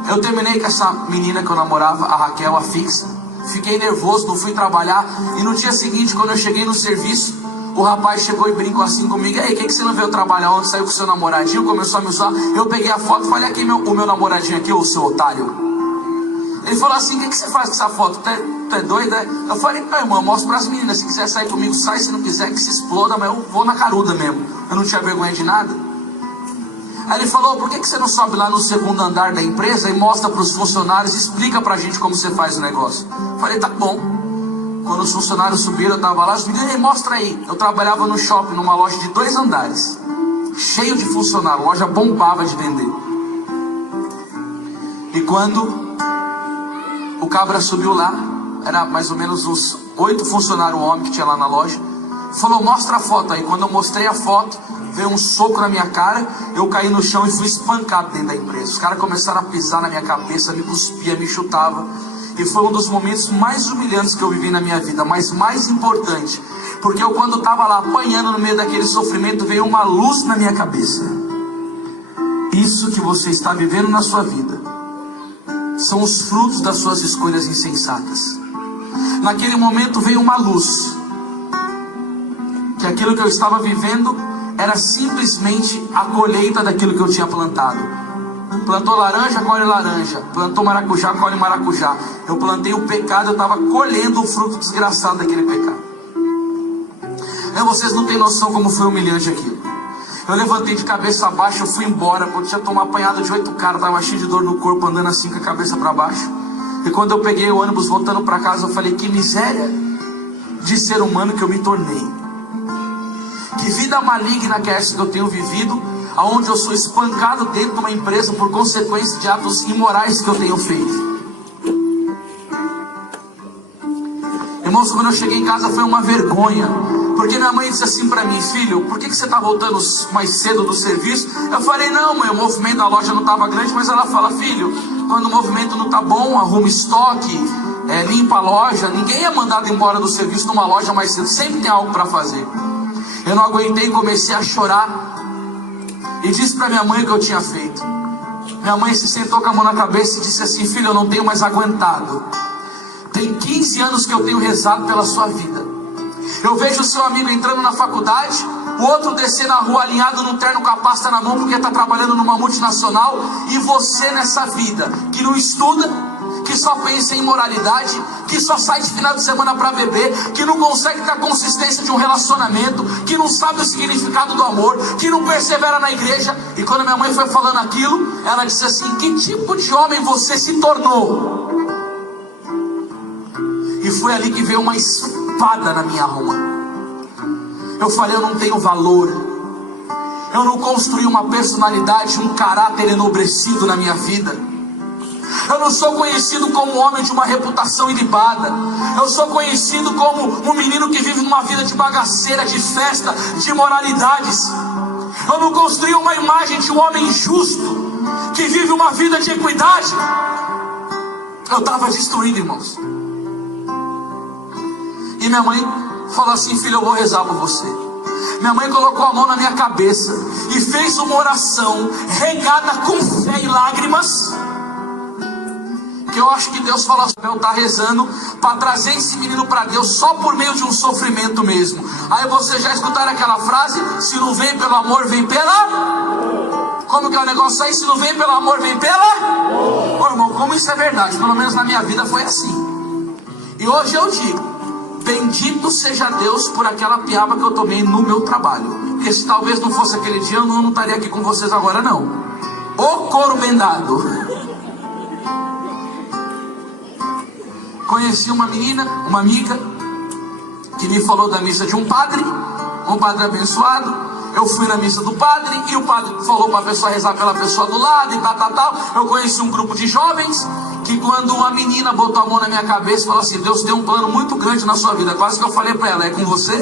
eu terminei com essa menina que eu namorava, a Raquel, a fixa. Fiquei nervoso, não fui trabalhar. E no dia seguinte, quando eu cheguei no serviço, o rapaz chegou e brincou assim comigo: e aí, que você não veio trabalhar ontem? Saiu com o seu namoradinho, começou a me usar. Eu peguei a foto e falei: aqui o meu namoradinho aqui, ô seu otário. Ele falou assim: o que você faz com essa foto? Tu é doido, é? Eu falei: não, irmão, mostra pras meninas. Se quiser sair comigo, sai. Se não quiser, que se exploda. Mas eu vou na caruda mesmo. Eu não tinha vergonha de nada. Aí ele falou: por que você não sobe lá no 2º andar da empresa e mostra para os funcionários, explica pra gente como você faz o negócio? Eu falei: tá bom. Quando os funcionários subiram, eu tava lá, os meninos: mostra aí. Eu trabalhava no shopping, numa loja de 2 andares, cheio de funcionários, a loja bombava de vender. E quando o cabra subiu lá, era mais ou menos uns 8 funcionários homens que tinha lá na loja, falou: mostra a foto aí. Quando eu mostrei a foto, veio um soco na minha cara, eu caí no chão e fui espancado dentro da empresa. Os caras começaram a pisar na minha cabeça, me cuspia, me chutava. E foi um dos momentos mais humilhantes que eu vivi na minha vida, mas mais importante, porque eu, quando estava lá apanhando no meio daquele sofrimento, veio uma luz na minha cabeça. Isso que você está vivendo na sua vida são os frutos das suas escolhas insensatas. Naquele momento veio uma luz, que aquilo que eu estava vivendo era simplesmente a colheita daquilo que eu tinha plantado. Plantou laranja, colhe laranja. Plantou maracujá, colhe maracujá. Eu plantei o pecado, eu estava colhendo o fruto desgraçado daquele pecado. Vocês não têm noção como foi humilhante aquilo. Eu levantei de cabeça baixa, eu fui embora, porque eu tinha tomado apanhada de 8 caras, estava cheio de dor no corpo, andando assim com a cabeça para baixo. E quando eu peguei o ônibus voltando para casa, eu falei: que miséria de ser humano que eu me tornei. Que vida maligna que é essa que eu tenho vivido, onde eu sou espancado dentro de uma empresa por consequência de atos imorais que eu tenho feito. Irmãos, quando eu cheguei em casa foi uma vergonha, porque minha mãe disse assim para mim: filho, por que você está voltando mais cedo do serviço? Eu falei: não, mãe, o movimento da loja não estava grande. Mas ela fala: filho, quando o movimento não está bom, arruma estoque, limpa a loja. Ninguém é mandado embora do serviço numa loja mais cedo, sempre tem algo para fazer. Eu não aguentei, comecei a chorar e disse para minha mãe o que eu tinha feito. Minha mãe se sentou com a mão na cabeça e disse assim: filho, eu não tenho mais aguentado. Tem 15 anos que eu tenho rezado pela sua vida. Eu vejo o seu amigo entrando na faculdade, o outro descer na rua alinhado num terno com a pasta na mão porque está trabalhando numa multinacional, e você nessa vida que não estuda, que só pensa em imoralidade, que só sai de final de semana para beber, que não consegue ter a consistência de um relacionamento, que não sabe o significado do amor, que não persevera na igreja. E quando minha mãe foi falando aquilo, ela disse assim: que tipo de homem você se tornou? E foi ali que veio uma espada na minha alma. Eu falei: eu não tenho valor, eu não construí uma personalidade, um caráter enobrecido na minha vida. Eu não sou conhecido como homem de uma reputação ilibada. Eu sou conhecido como um menino que vive numa vida de bagaceira, de festa, de imoralidades. Eu não construí uma imagem de um homem justo, que vive uma vida de equidade. Eu estava destruído, irmãos. E minha mãe falou assim: filho, eu vou rezar por você. Minha mãe colocou a mão na minha cabeça e fez uma oração regada com fé e lágrimas, que eu acho que Deus falou assim: eu estou rezando para trazer esse menino para Deus só por meio de um sofrimento mesmo. Aí vocês já escutaram aquela frase: se não vem pelo amor, vem pela... Como que é o negócio aí? Se não vem pelo amor, vem pela... Ô irmão, como isso é verdade? Pelo menos na minha vida foi assim. E hoje eu digo: bendito seja Deus por aquela piaba que eu tomei no meu trabalho. Porque se talvez não fosse aquele dia, eu não estaria aqui com vocês agora, não. Ô couro bendado. Conheci uma menina, uma amiga, que me falou da missa de um padre abençoado. Eu fui na missa do padre, e o padre falou para a pessoa rezar pela pessoa do lado e tal. Eu conheci um grupo de jovens, que quando uma menina botou a mão na minha cabeça e falou assim: Deus tem um plano muito grande na sua vida. Quase que eu falei para ela: é com você?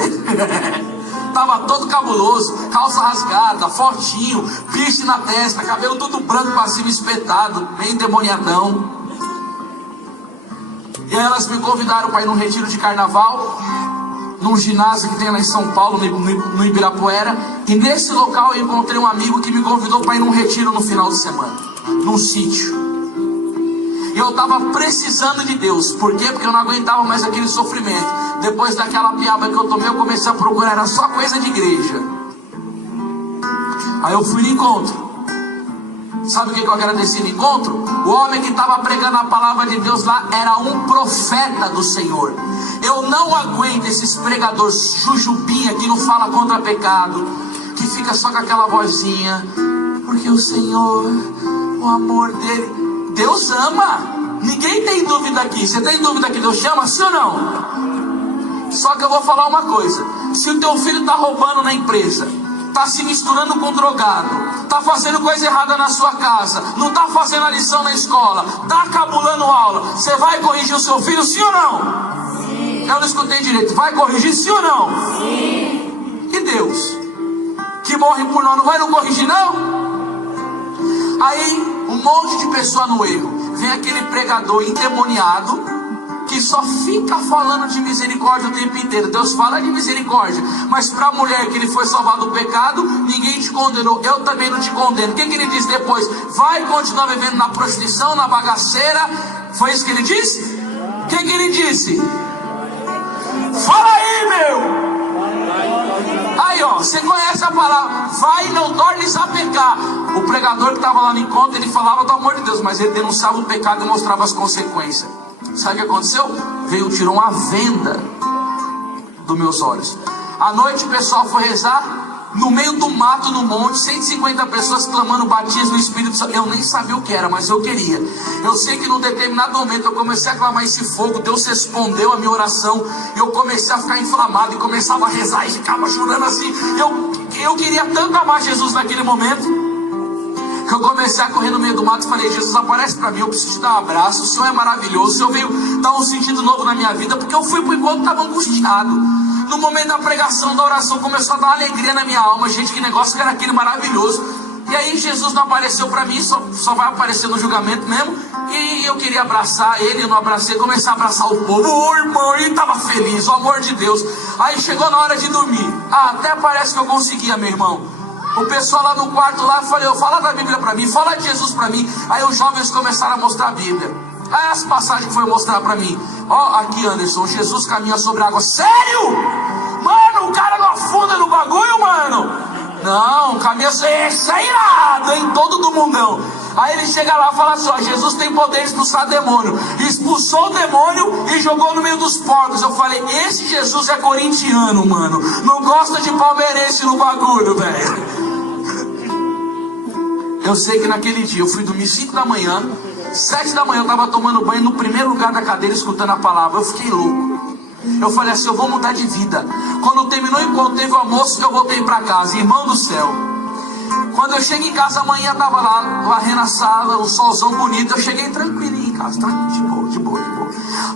Tava todo cabuloso, calça rasgada, fortinho, piercing na testa, cabelo todo branco para cima espetado, bem endemoniadão. E aí elas me convidaram para ir num retiro de carnaval, num ginásio que tem lá em São Paulo, no Ibirapuera. E nesse local eu encontrei um amigo que me convidou para ir num retiro no final de semana, num sítio. E eu estava precisando de Deus. Por quê? Porque eu não aguentava mais aquele sofrimento. Depois daquela piaba que eu tomei, eu comecei a procurar, era só coisa de igreja. Aí eu fui no encontro. Sabe o que eu agradeci no encontro? O homem que estava pregando a palavra de Deus lá era um profeta do Senhor. Eu não aguento esses pregadores jujubinha que não fala contra pecado, que fica só com aquela vozinha: porque o Senhor, o amor dele... Deus ama. Ninguém tem dúvida aqui. Você tem dúvida que Deus chama, sim ou não? Só que eu vou falar uma coisa: se o teu filho está roubando na empresa, está se misturando com drogado, está fazendo coisa errada na sua casa, não está fazendo a lição na escola, está cabulando aula, você vai corrigir o seu filho, sim ou não? Sim. Eu não escutei direito. Vai corrigir, sim ou não? Sim. E Deus, que morre por nós, não vai não corrigir, não? Aí um monte de pessoa no erro. Vem aquele pregador endemoniado que só fica falando de misericórdia o tempo inteiro. Deus fala de misericórdia, mas para a mulher que ele foi salvar do pecado, ninguém te condenou. Eu também não te condeno. O que ele disse depois? Vai continuar vivendo na prostituição, na bagaceira. Foi isso que ele disse? O que ele disse? Fala aí, meu! Aí, ó, você conhece a palavra: vai e não tornes a pecar. O pregador que estava lá no encontro, ele falava do amor de Deus, mas ele denunciava o pecado e mostrava as consequências. Sabe o que aconteceu? Tirou uma venda dos meus olhos. À noite o pessoal foi rezar, no meio do mato, no monte, 150 pessoas clamando batismo no Espírito Santo. Eu nem sabia o que era, mas eu queria. Eu sei que num determinado momento eu comecei a clamar esse fogo. Deus respondeu a minha oração. Eu comecei a ficar inflamado e começava a rezar e ficava chorando assim. Eu queria tanto amar Jesus naquele momento, que eu comecei a correr no meio do mato e falei: Jesus, aparece para mim, eu preciso te dar um abraço. O Senhor é maravilhoso, o Senhor veio dar um sentido novo na minha vida, porque eu fui por enquanto estava angustiado. No momento da pregação, da oração, começou a dar uma alegria na minha alma. Gente, que negócio que era aquele maravilhoso. E aí Jesus não apareceu para mim, só vai aparecer no julgamento mesmo. E eu queria abraçar ele, eu não abracei, comecei a abraçar o povo. Ô irmão, ele estava feliz, o amor de Deus. Aí chegou na hora de dormir. Até parece que eu conseguia, meu irmão. O pessoal lá no quarto lá, falei: fala da Bíblia para mim, fala de Jesus para mim. Aí os jovens começaram a mostrar a Bíblia. Aí as passagens foi mostrar para mim. Ó, aqui Anderson, Jesus caminha sobre a água. Sério? Mano, o cara não afunda no bagulho, mano. Não, caminha sobre... Isso é irado, hein? Todo do mundão. Aí ele chega lá e fala assim: ó, Jesus tem poder de expulsar demônio. Expulsou o demônio e jogou no meio dos porcos. Eu falei: esse Jesus é corintiano, mano. Não gosta de palmeirense no bagulho, velho. Eu sei que naquele dia eu fui dormir 5 da manhã. 7 da manhã eu estava tomando banho no primeiro lugar da cadeira, escutando a palavra. Eu fiquei louco. Eu falei assim: eu vou mudar de vida. Quando terminou o encontro, teve o almoço, eu voltei para casa. Irmão do céu, quando eu cheguei em casa amanhã, estava lá varrendo a sala, um solzão bonito. Eu cheguei tranquilinho em casa, tranquilo, de boa.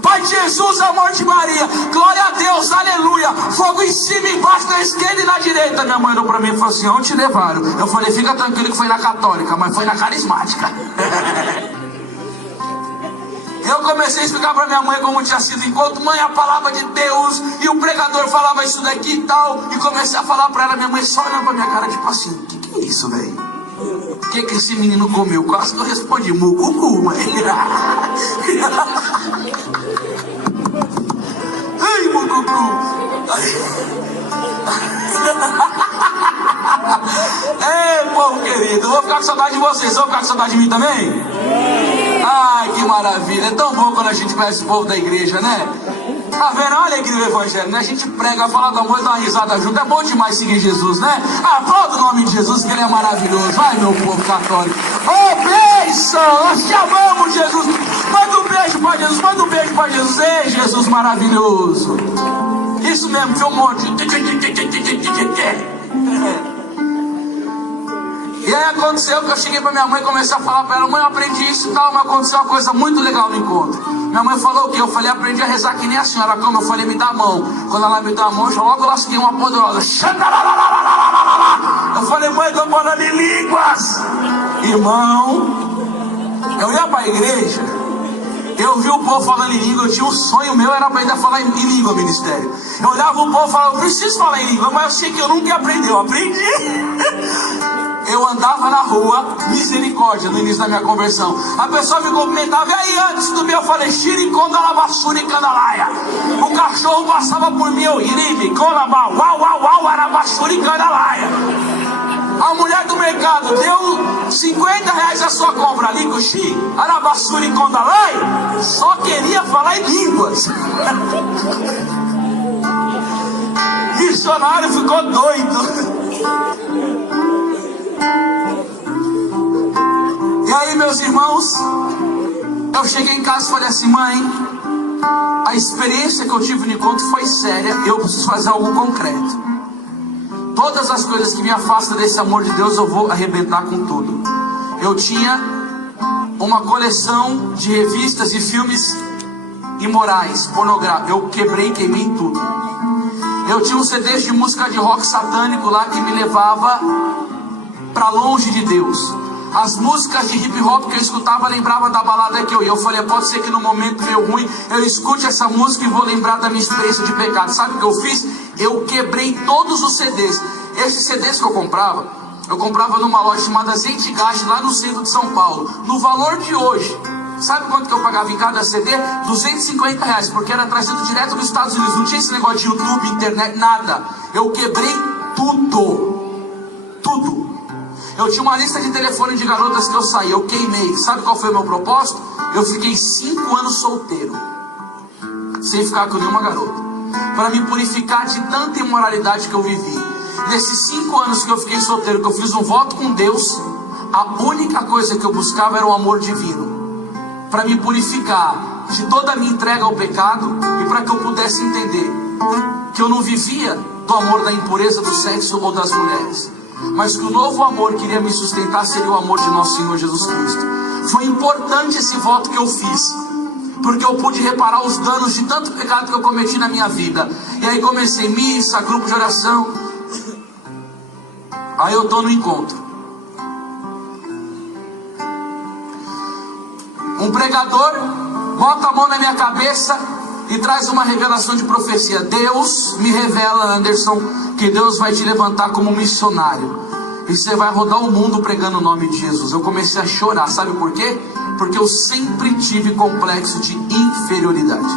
Pai de Jesus, amor de Maria, glória a Deus, aleluia. Fogo em cima, embaixo, na esquerda e na direita. Minha mãe olhou para mim e falou assim: onde te levaram? Eu falei: fica tranquilo que foi na católica, mas foi na carismática. Eu comecei a explicar para minha mãe como tinha sido o encontro. Mãe, a palavra de Deus, e o pregador falava isso daqui e tal. E comecei a falar para ela. Minha mãe só olhando para minha cara, tipo assim: o que é isso, velho? O que esse menino comeu? Quase que eu respondi: mucucu, mãe. Ai, mucucu. Ei, povo querido, eu vou ficar com saudade de vocês. Vão ficar com saudade de mim também? Ai, que maravilha. É tão bom quando a gente conhece o povo da igreja, né? Tá vendo? Olha a alegria do evangelho, né? A gente prega, fala do amor e dá uma risada junto. É bom demais seguir Jesus, né? Aplauda o nome de Jesus, que ele é maravilhoso. Vai, meu povo católico. Ô, bênção! Nós te amamos, Jesus. Manda um beijo pra Jesus, manda um beijo pra Jesus. Ei, Jesus maravilhoso. Isso mesmo, foi um monte. E aí aconteceu que eu cheguei pra minha mãe e comecei a falar pra ela: mãe, eu aprendi isso e tal, mas aconteceu uma coisa muito legal no encontro. Minha mãe falou o quê? Eu falei: aprendi a rezar que nem a senhora. Como? Eu falei: me dá a mão. Quando ela me dá a mão, eu já logo lasquei uma poderosa. Eu falei: mãe, tô falando em línguas. Irmão, eu ia pra igreja, eu vi o povo falando em língua. Eu tinha um sonho meu, era aprender a falar em língua, ministério. Eu olhava o povo e falava: eu preciso falar em língua, mas eu sei que eu nunca ia aprender. Eu aprendi. Eu andava na rua, misericórdia, no início da minha conversão. A pessoa me cumprimentava: e aí, antes do meu, eu falei: xiriconda, lavassura e candalaia. O cachorro passava por mim, eu iribe, colabá, uau, uau, uau, arabassura e candalaia. A mulher do mercado deu 50 reais a sua compra ali, coxi, arabassura e candalaia. Só queria falar em línguas. Missionário ficou doido. E aí, meus irmãos, eu cheguei em casa e falei assim: mãe, a experiência que eu tive no encontro foi séria, eu preciso fazer algo concreto. Todas as coisas que me afastam desse amor de Deus, eu vou arrebentar com tudo. Eu tinha uma coleção de revistas e filmes imorais, pornográficos. Eu quebrei e queimei tudo. Eu tinha um CD de música de rock satânico lá que me levava para longe de Deus. As músicas de hip hop que eu escutava, lembrava da balada que eu ia. Eu falei: pode ser que no momento meio ruim eu escute essa música e vou lembrar da minha experiência de pecado. Sabe o que eu fiz? Eu quebrei todos os CDs. Esses CDs que eu comprava numa loja chamada Zentigaste, lá no centro de São Paulo. No valor de hoje, sabe quanto que eu pagava em cada CD? 250 reais, porque era trazido direto dos Estados Unidos. Não tinha esse negócio de YouTube, internet, nada. Eu quebrei tudo. Tudo. Eu tinha uma lista de telefone de garotas que eu saí, eu queimei. Sabe qual foi o meu propósito? Eu fiquei 5 anos solteiro, sem ficar com nenhuma garota, para me purificar de tanta imoralidade que eu vivi. nesses 5 anos que eu fiquei solteiro, que eu fiz um voto com Deus, a única coisa que eu buscava era o amor divino, para me purificar de toda a minha entrega ao pecado, e para que eu pudesse entender que eu não vivia do amor da impureza do sexo ou das mulheres, mas que o novo amor que iria me sustentar seria o amor de nosso Senhor Jesus Cristo. Foi importante esse voto que eu fiz, porque eu pude reparar os danos de tanto pecado que eu cometi na minha vida. E aí comecei missa, grupo de oração. Aí eu estou no encontro. Um pregador bota a mão na minha cabeça e traz uma revelação de profecia. Deus me revela, Anderson, que Deus vai te levantar como missionário, e você vai rodar o mundo pregando o nome de Jesus. Eu comecei a chorar, sabe por quê? Porque eu sempre tive complexo de inferioridade.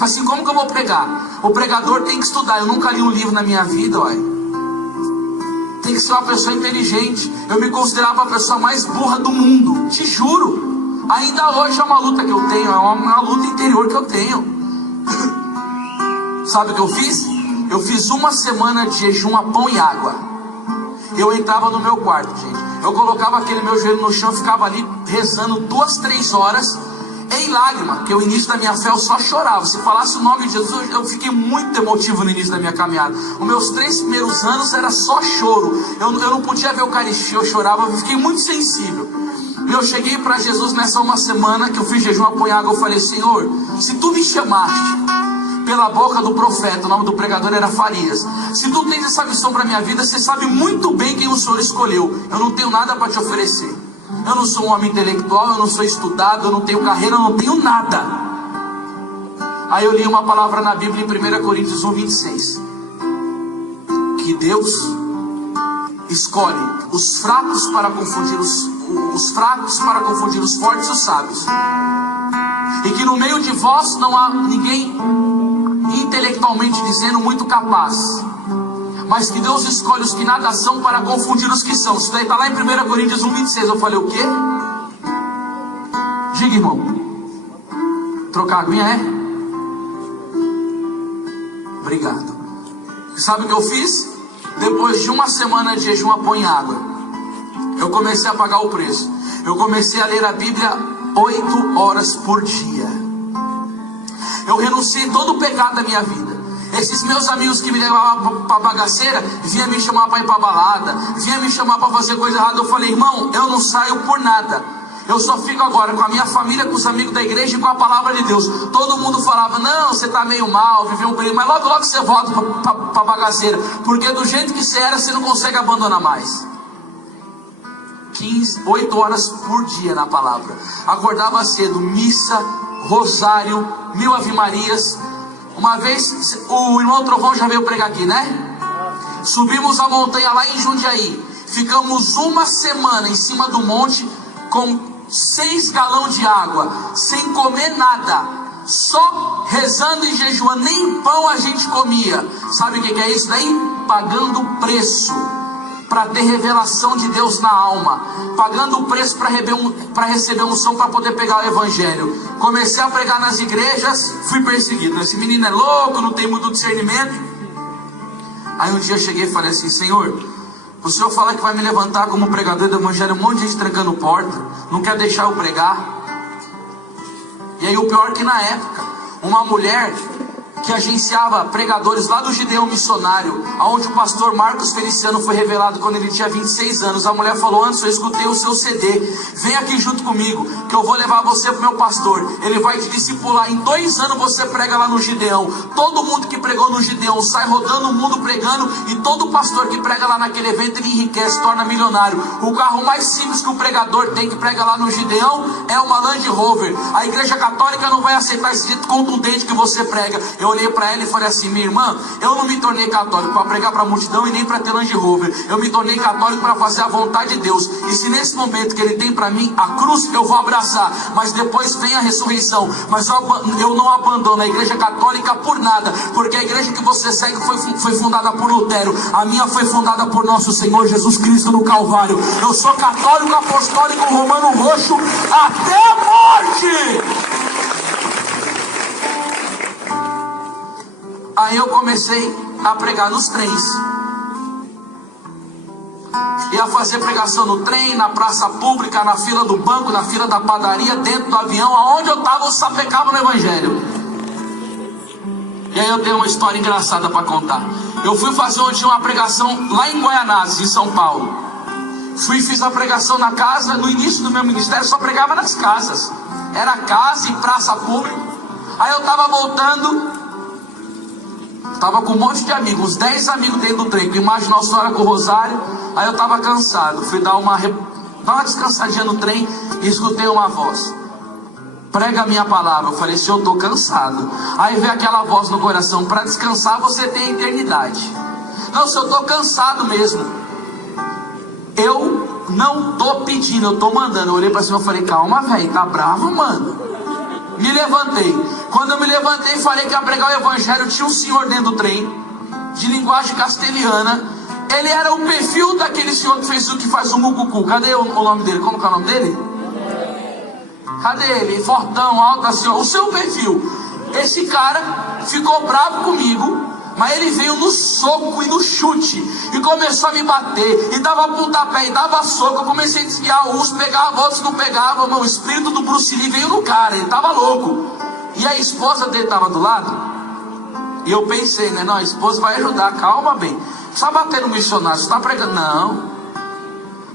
Assim, como que eu vou pregar? O pregador tem que estudar. Eu nunca li um livro na minha vida, uai. Tem que ser uma pessoa inteligente. Eu me considerava a pessoa mais burra do mundo, te juro. Ainda hoje é uma luta que eu tenho, é uma luta interior que eu tenho. Sabe o que eu fiz? Eu fiz 1 semana de jejum a pão e água. Eu entrava no meu quarto, gente. Eu colocava aquele meu joelho no chão, ficava ali rezando 2, 3 horas em lágrima, porque o início da minha fé eu só chorava. Se falasse o nome de Jesus, eu fiquei muito emotivo no início da minha caminhada. Os meus 3 primeiros anos era só choro. Eu não podia ver a Eucaristia, eu chorava, eu fiquei muito sensível. E eu cheguei para Jesus nessa 1 semana que eu fiz jejum a pão e água. Eu falei: Senhor, se tu me chamaste pela boca do profeta, o nome do pregador era Farias, se tu tens essa missão para minha vida, você sabe muito bem quem o Senhor escolheu. Eu não tenho nada para te oferecer. Eu não sou um homem intelectual, eu não sou estudado, eu não tenho carreira, eu não tenho nada. Aí eu li uma palavra na Bíblia em 1 Coríntios 1:26, que Deus escolhe os fracos para confundir os fracos, para confundir os fortes e os sábios, e que no meio de vós não há ninguém intelectualmente dizendo muito capaz, mas que Deus escolhe os que nada são para confundir os que são. Isso daí está lá em 1 Coríntios 1:26. Eu falei: o quê? Diga, irmão. Trocar a aguinha, é? Obrigado. Sabe o que eu fiz? Depois de 1 semana de jejum a pão e água, eu comecei a pagar o preço. Eu comecei a ler a Bíblia 8 horas por dia. Eu renunciei todo o pecado da minha vida. Esses meus amigos que me levavam para bagaceira, vinham me chamar para ir para balada, vinham me chamar para fazer coisa errada. Eu falei: irmão, eu não saio por nada. Eu só fico agora com a minha família, com os amigos da igreja e com a palavra de Deus. Todo mundo falava: não, você está meio mal, viveu um período, mas logo logo você volta para bagaceira, porque do jeito que você era, você não consegue abandonar mais. 8 horas por dia na palavra. Acordava cedo, missa, rosário, 1000 Ave Marias. Uma vez, o irmão Trovão já veio pregar aqui, né? Subimos a montanha lá em Jundiaí. Ficamos 1 semana em cima do monte com 6 galões de água, sem comer nada, só rezando e jejuando. Nem pão a gente comia. Sabe o que é isso daí? Pagando preço para ter revelação de Deus na alma, pagando o preço para receber unção, para poder pegar o evangelho. Comecei a pregar nas igrejas, fui perseguido. Esse menino é louco, não tem muito discernimento. Aí um dia eu cheguei e falei assim: Senhor, o Senhor fala que vai me levantar como pregador do evangelho, um monte de gente trancando porta, não quer deixar eu pregar. E aí o pior é que na época, uma mulher que agenciava pregadores lá do Gideão Missionário, onde o pastor Marcos Feliciano foi revelado quando ele tinha 26 anos. A mulher falou: Anderson, eu escutei o seu CD, vem aqui junto comigo, que eu vou levar você pro meu pastor, ele vai te discipular, em 2 anos você prega lá no Gideão. Todo mundo que pregou no Gideão sai rodando o mundo pregando, e todo pastor que prega lá naquele evento, ele enriquece, torna milionário. O carro mais simples que o pregador tem, que prega lá no Gideão, é uma Land Rover. A igreja católica não vai aceitar esse jeito contundente que você prega. Eu olhei para ela e falei assim: minha irmã, eu não me tornei católico para pregar para a multidão e nem para ter Land Rover. Eu me tornei católico para fazer a vontade de Deus. E se nesse momento que ele tem para mim a cruz, eu vou abraçar, mas depois vem a ressurreição. Mas eu não abandono a igreja católica por nada, porque a igreja que você segue foi fundada por Lutero. A minha foi fundada por nosso Senhor Jesus Cristo no Calvário. Eu sou católico, apostólico, romano roxo até a morte. Aí eu comecei a pregar nos trens. Ia fazer pregação no trem, na praça pública, na fila do banco, na fila da padaria, dentro do avião, aonde eu estava eu sapecava no evangelho. E aí eu tenho uma história engraçada para contar. Eu fui fazer ontem uma pregação lá em Guaianazes, em São Paulo. Fiz a pregação na casa. No início do meu ministério só pregava nas casas. Era casa e praça pública. Aí eu estava voltando, estava com um monte de amigos, uns 10 amigos dentro do trem, com imagem de Nossa Senhora com o rosário. Aí eu estava cansado, fui dar uma descansadinha no trem e escutei uma voz: prega a minha palavra. Eu falei: se eu estou cansado. Aí veio aquela voz no coração: para descansar você tem a eternidade. Não, se eu estou cansado mesmo, eu não estou pedindo, eu estou mandando. Eu olhei para cima e falei: calma, velho, tá bravo, mano? Me levantei. Quando eu me levantei e falei que ia pregar o evangelho, tinha um senhor dentro do trem, de linguagem castelhana. Ele era o perfil daquele senhor que faz o mucucu. Cadê o nome dele? Como que é o nome dele? Cadê ele? Fortão, alto assim, ó. O seu perfil. Esse cara ficou bravo comigo, mas ele veio no soco e no chute, e começou a me bater, e dava pontapé, e dava soco. Eu comecei a desviar, uns pegavam, outros não pegavam. Meu, o espírito do Bruce Lee veio no cara, ele tava louco. E a esposa dele tava do lado, e eu pensei, né, não, a esposa vai ajudar, calma, bem, só bater no missionário, você está pregando? Não.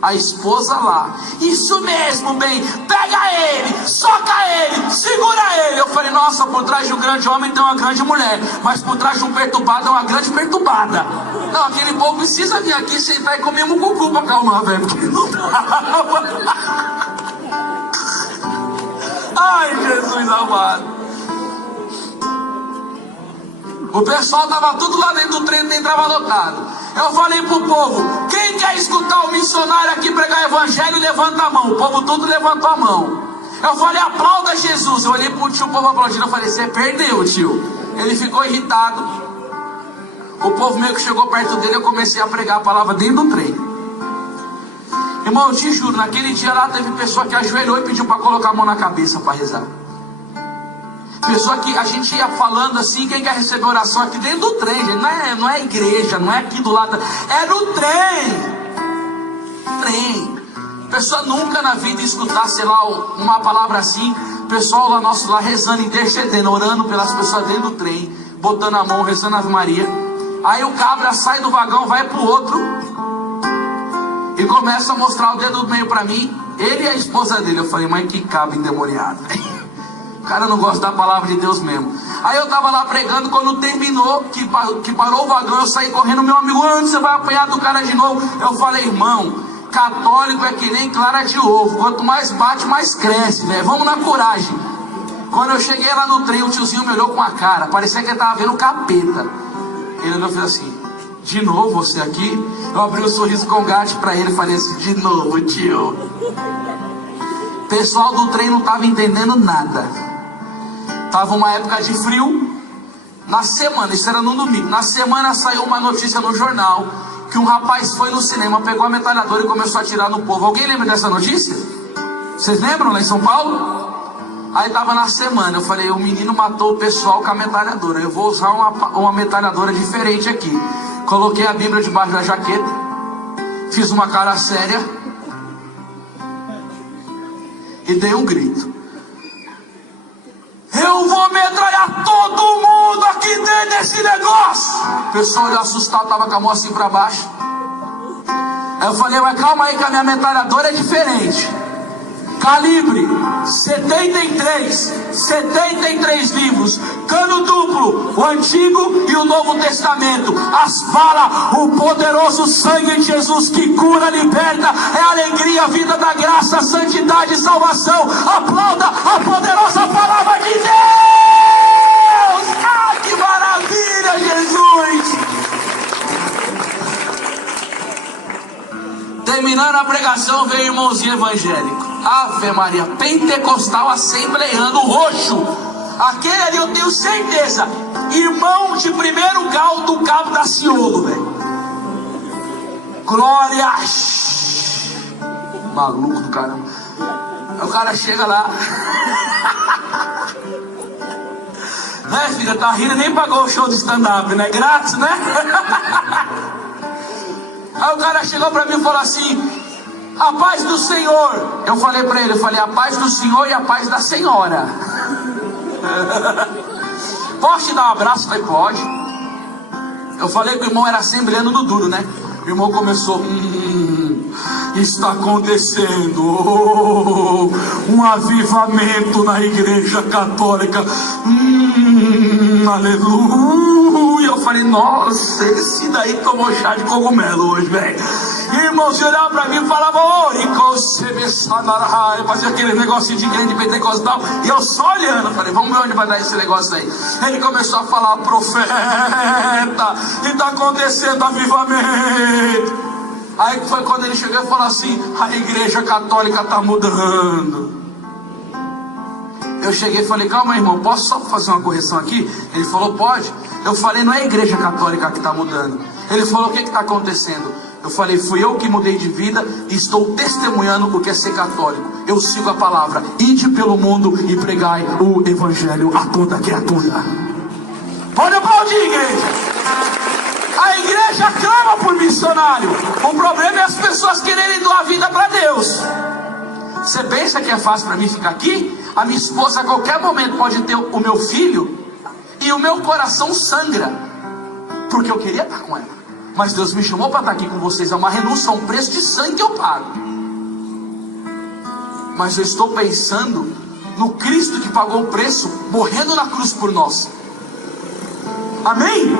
A esposa lá: isso mesmo, bem, pega ele, soca ele, segura ele. Eu falei: nossa, por trás de um grande homem tem uma grande mulher, mas por trás de um perturbado é uma grande perturbada. Não, aquele povo precisa vir aqui sentar e comer um cucu pra acalmar, velho, porque não dava. Ai, Jesus amado. O pessoal tava tudo lá dentro do trem, nem tava lotado. Eu falei pro povo: quem quer escutar o missionário aqui pregar evangelho, levanta a mão. O povo todo levantou a mão. Eu falei: aplauda Jesus. Eu olhei pro tio, o povo aplaudindo. Eu falei: você perdeu, tio. Ele ficou irritado. O povo meio que chegou perto dele. Eu comecei a pregar a palavra dentro do trem. Irmão, eu te juro, naquele dia lá teve pessoa que ajoelhou e pediu para colocar a mão na cabeça para rezar. Pessoa que a gente ia falando assim: quem quer receber oração aqui dentro do trem, gente? Não é igreja, não é aqui do lado, é no trem. Pessoa nunca na vida escutar, sei lá, uma palavra assim. Pessoal lá nosso lá rezando, intercedendo, orando pelas pessoas dentro do trem, botando a mão, rezando Ave Maria. Aí o cabra sai do vagão, vai pro outro e começa a mostrar o dedo do meio pra mim, ele e a esposa dele. Eu falei: mas que cabra endemoniado. O cara não gosta da palavra de Deus mesmo. Aí eu tava lá pregando, quando terminou, que parou o vagão, eu saí correndo. Meu amigo: onde você vai apanhar do cara de novo? Eu falei: irmão, católico é que nem clara de ovo, quanto mais bate, mais cresce, velho. Vamos na coragem. Quando eu cheguei lá no trem, o tiozinho me olhou com a cara, parecia que ele tava vendo o capeta. Ele olhou e fez assim: de novo você aqui? Eu abri um sorriso com gato pra ele e falei assim: de novo, tio. O pessoal do trem não tava entendendo nada. Tava uma época de frio. Na semana, isso era no domingo, na semana saiu uma notícia no jornal que um rapaz foi no cinema, pegou a metralhadora e começou a atirar no povo. Alguém lembra dessa notícia? Vocês lembram lá em São Paulo? Aí tava na semana, eu falei: o menino matou o pessoal com a metralhadora, eu vou usar uma metralhadora diferente aqui. Coloquei a Bíblia debaixo da jaqueta, fiz uma cara séria e dei um grito: eu vou metralhar todo mundo aqui dentro desse negócio. O pessoal olhou assustado, tava com a mão assim pra baixo. Aí eu falei: mas calma aí que a minha metralhadora é diferente. Calibre 73 livros, cano duplo, o Antigo e o Novo Testamento. As balas, o poderoso sangue de Jesus que cura, liberta, é alegria, vida da graça, santidade, salvação. Aplauda a poderosa palavra de Deus. Ah, que maravilha, Jesus! Terminando a pregação, veio o irmãozinho evangélico. Ave Maria, pentecostal, assembleando, roxo. Aquele ali eu tenho certeza, irmão de primeiro grau do Cabo da Ciolo, velho. Glória. Maluco do caramba. Aí o cara chega lá. Né, filha, tá rindo, nem pagou o show de stand-up, né? Grátis, né? Aí o cara chegou para mim e falou assim: a paz do Senhor. Eu falei para ele, a paz do Senhor e a paz da senhora. Posso te dar um abraço? Eu falei, pode. Eu falei que o irmão era assembleano do duro, né? O irmão começou, está acontecendo um avivamento na igreja católica. Aleluia. Eu falei, nossa, esse daí tomou chá de cogumelo hoje, velho. Irmão, se olhava pra mim e falava, eu fazia aquele negocinho de crente pentecostal, e eu só olhando, falei, vamos ver onde vai dar esse negócio aí. Ele começou a falar, profeta, e está acontecendo avivamento. Aí foi quando ele chegou e falou assim, a igreja católica está mudando. Eu cheguei e falei, calma irmão, posso só fazer uma correção aqui? Ele falou, pode. Eu falei, não é a igreja católica que está mudando. Ele falou, o que está acontecendo? Eu falei, fui eu que mudei de vida e estou testemunhando o que é ser católico. Eu sigo a palavra, ide pelo mundo e pregai o evangelho a toda criatura. Pode aplaudir, igreja. A igreja clama por missionário. O problema é as pessoas quererem doar a vida para Deus. Você pensa que é fácil para mim ficar aqui? A minha esposa a qualquer momento pode ter o meu filho e o meu coração sangra, porque eu queria estar com ela. Mas Deus me chamou para estar aqui com vocês. É uma renúncia, um preço de sangue que eu pago. Mas eu estou pensando no Cristo que pagou o preço, morrendo na cruz por nós. Amém?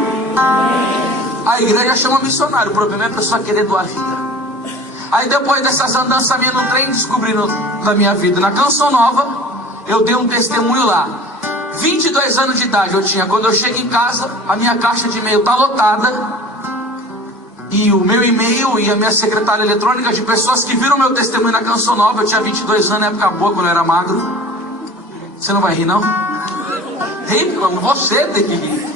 A igreja chama missionário. O problema é a pessoa querer doar a vida. Aí depois dessas andanças minhas no trem, descobrindo da minha vida na Canção Nova, eu dei um testemunho lá. 22 anos de idade eu tinha. Quando eu chego em casa, a minha caixa de e-mail está lotada. E o meu e-mail e a minha secretária eletrônica de pessoas que viram meu testemunho na Canção Nova. Eu tinha 22 anos, na época boa, quando eu era magro. Você não vai rir, não? Ri, você tem que rir.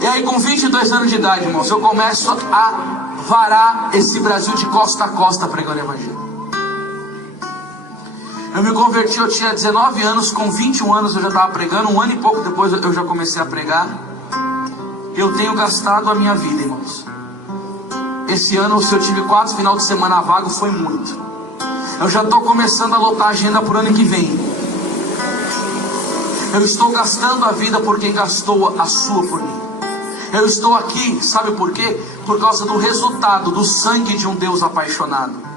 E aí com 22 anos de idade, irmãos, eu começo a varar esse Brasil de costa a costa pregando o evangelho. Eu me converti, eu tinha 19 anos, com 21 anos eu já estava pregando. Um ano e pouco depois eu já comecei a pregar. Eu tenho gastado a minha vida, irmãos. Esse ano, se eu tive 4 final de semana vago, foi muito. Eu já estou começando a lotar a agenda para o ano que vem. Eu estou gastando a vida por quem gastou a sua por mim. Eu estou aqui, sabe por quê? Por causa do resultado do sangue de um Deus apaixonado.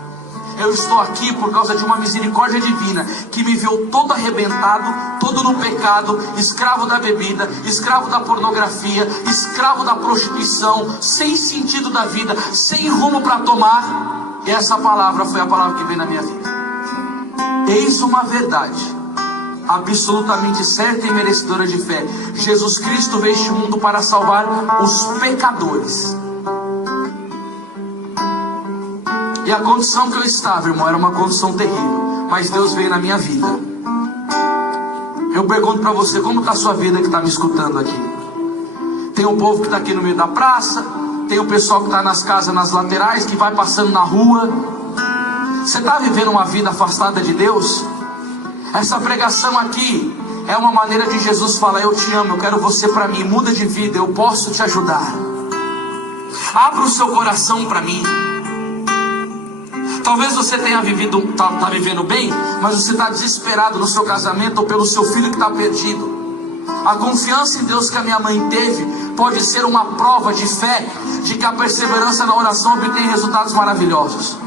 Eu estou aqui por causa de uma misericórdia divina que me viu todo arrebentado, todo no pecado, escravo da bebida, escravo da pornografia, escravo da prostituição, sem sentido da vida, sem rumo para tomar. E essa palavra foi a palavra que veio na minha vida. Eis uma verdade absolutamente certa e merecedora de fé: Jesus Cristo veio a este mundo para salvar os pecadores. E a condição que eu estava, irmão, era uma condição terrível. Mas Deus veio na minha vida. Eu pergunto para você, como está a sua vida que está me escutando aqui? Tem um povo que está aqui no meio da praça. Tem o pessoal que está nas casas, nas laterais, que vai passando na rua. Você está vivendo uma vida afastada de Deus? Essa pregação aqui é uma maneira de Jesus falar: eu te amo, eu quero você para mim, muda de vida, eu posso te ajudar. Abra o seu coração para mim. Talvez você tenha tá vivendo bem, mas você está desesperado no seu casamento ou pelo seu filho que está perdido. A confiança em Deus que a minha mãe teve pode ser uma prova de fé, de que a perseverança na oração obtém resultados maravilhosos.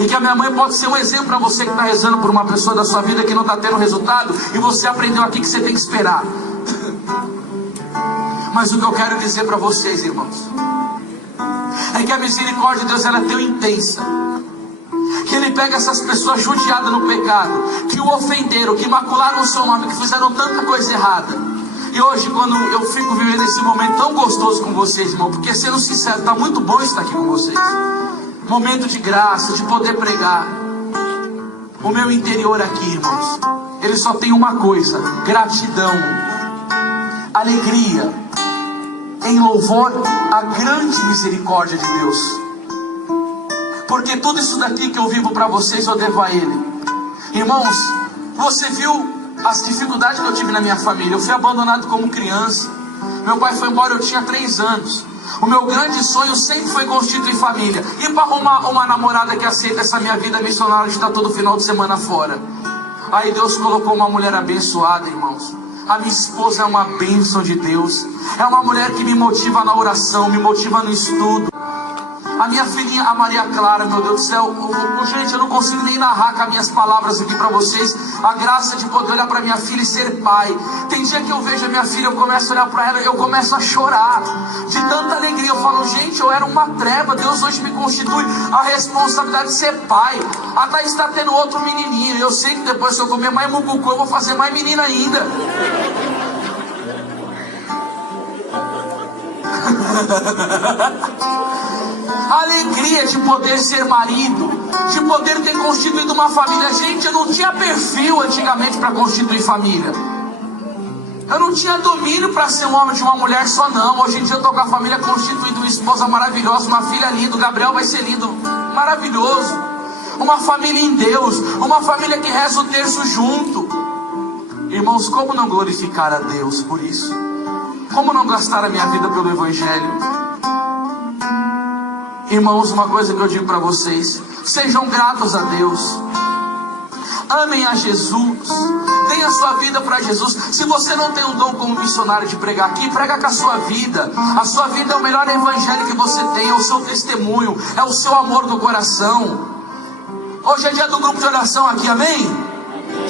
E que a minha mãe pode ser um exemplo para você que está rezando por uma pessoa da sua vida que não está tendo resultado, e você aprendeu aqui que você tem que esperar. Mas o que eu quero dizer para vocês, irmãos, é que a misericórdia de Deus, ela é tão intensa, que Ele pega essas pessoas judiadas no pecado, que o ofenderam, que macularam o seu nome, que fizeram tanta coisa errada. E hoje, quando eu fico vivendo esse momento tão gostoso com vocês, irmão, porque, sendo sincero, está muito bom estar aqui com vocês. Momento de graça, de poder pregar. O meu interior aqui, irmãos, ele só tem uma coisa: gratidão, alegria, em louvor à grande misericórdia de Deus. Porque tudo isso daqui que eu vivo para vocês, eu devo a Ele. Irmãos, você viu as dificuldades que eu tive na minha família. Eu fui abandonado como criança. Meu pai foi embora, eu tinha 3 anos. O meu grande sonho sempre foi constituir família. E para arrumar uma namorada que aceita essa minha vida missionária de estar todo final de semana fora. Aí Deus colocou uma mulher abençoada, irmãos. A minha esposa é uma bênção de Deus. É uma mulher que me motiva na oração, me motiva no estudo. A minha filhinha, a Maria Clara, meu Deus do céu, gente, eu não consigo nem narrar com as minhas palavras aqui para vocês a graça de poder olhar para minha filha e ser pai. Tem dia que eu vejo a minha filha, eu começo a olhar para ela e eu começo a chorar de tanta alegria. Eu falo, gente, eu era uma treva, Deus hoje me constitui a responsabilidade de ser pai. A Thaís está tendo outro menininho, eu sei que depois que eu comer mais mucucu, eu vou fazer mais menina ainda. A alegria de poder ser marido, de poder ter constituído uma família. Gente, eu não tinha perfil antigamente para constituir família. Eu não tinha domínio para ser um homem de uma mulher só, não. Hoje em dia eu estou com a família constituída, uma esposa maravilhosa, uma filha linda, o Gabriel vai ser lindo, maravilhoso. Uma família em Deus, uma família que reza o terço junto. Irmãos, como não glorificar a Deus por isso? Como não gastar a minha vida pelo Evangelho? Irmãos, uma coisa que eu digo para vocês: sejam gratos a Deus, amem a Jesus, deem a sua vida para Jesus. Se você não tem um dom como missionário de pregar aqui, prega com a sua vida. A sua vida é o melhor evangelho que você tem, é o seu testemunho, é o seu amor do coração. Hoje é dia do grupo de oração aqui, amém?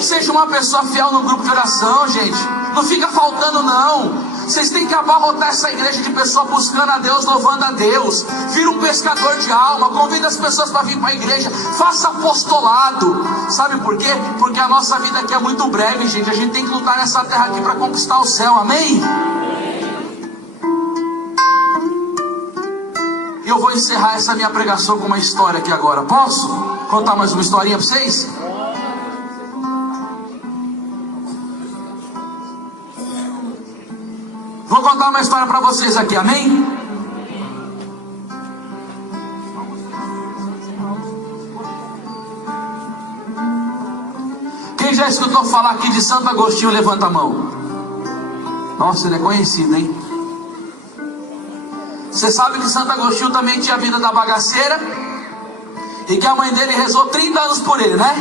Seja uma pessoa fiel no grupo de oração, gente. Não fica faltando, não. Vocês têm que abarrotar essa igreja de pessoas buscando a Deus, louvando a Deus. Vira um pescador de alma, convida as pessoas para vir para a igreja, faça apostolado. Sabe por quê? Porque a nossa vida aqui é muito breve, gente. A gente tem que lutar nessa terra aqui para conquistar o céu, amém? E eu vou encerrar essa minha pregação com uma história aqui agora. Posso contar mais uma historinha para vocês? Vou contar uma história para vocês aqui, amém? Quem já escutou falar aqui de Santo Agostinho, levanta a mão. Nossa, ele é conhecido, hein? Você sabe que Santo Agostinho também tinha a vida da bagaceira? E que a mãe dele rezou 30 anos por ele, né?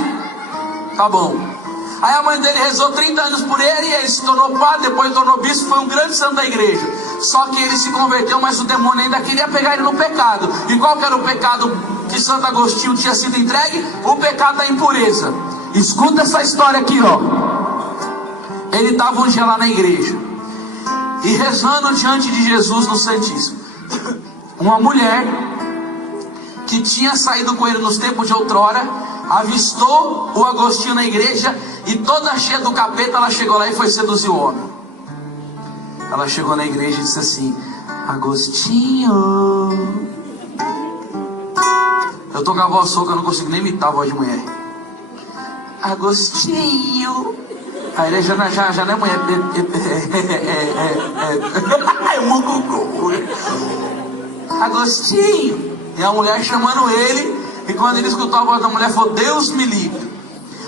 Tá bom. Aí a mãe dele rezou 30 anos por ele, e ele se tornou padre, depois tornou bispo, foi um grande santo da igreja. Só que ele se converteu, mas o demônio ainda queria pegar ele no pecado. E qual que era o pecado que Santo Agostinho tinha sido entregue? O pecado da impureza. Escuta essa história aqui, ó. Ele estava um dia lá na igreja e rezando diante de Jesus no Santíssimo. Uma mulher que tinha saído com ele nos tempos de outrora avistou o Agostinho na igreja, e toda cheia do capeta ela chegou lá e foi seduzir o homem. Ela chegou na igreja e disse assim: Agostinho. Eu tô com a voz soca, eu não consigo nem imitar a voz de mulher. Agostinho. A igreja já não é mulher. É mucucu. Agostinho. E a mulher chamando ele, e quando ele escutou a voz da mulher, falou: Deus me livre.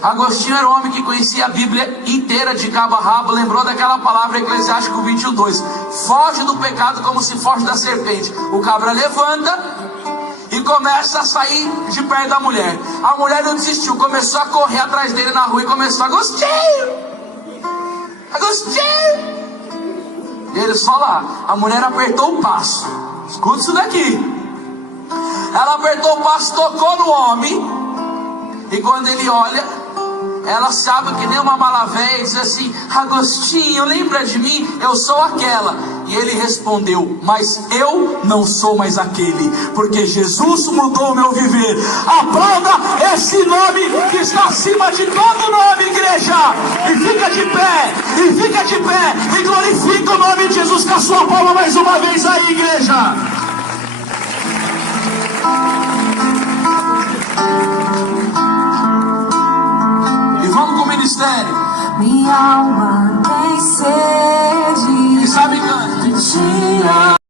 Agostinho era um homem que conhecia a Bíblia inteira de cabo a rabo. Lembrou daquela palavra Eclesiástico 21:2: foge do pecado como se foge da serpente. O cabra levanta e começa a sair de perto da mulher. A mulher não desistiu, começou a correr atrás dele na rua e começou: Agostinho, Agostinho. E ele só lá. A mulher apertou o passo. Escuta isso daqui. Ela apertou o passo, tocou no homem, e quando ele olha, ela sabe que nem uma mala velha, e diz assim: Agostinho, lembra de mim? Eu sou aquela. E ele respondeu: mas eu não sou mais aquele, porque Jesus mudou o meu viver. Aplauda esse nome que está acima de todo nome, igreja. E fica de pé, e fica de pé, e glorifica o nome de Jesus com a sua palma mais uma vez aí, igreja. E vamos com o ministério. Minha alma tem sede. Quem sabe canta.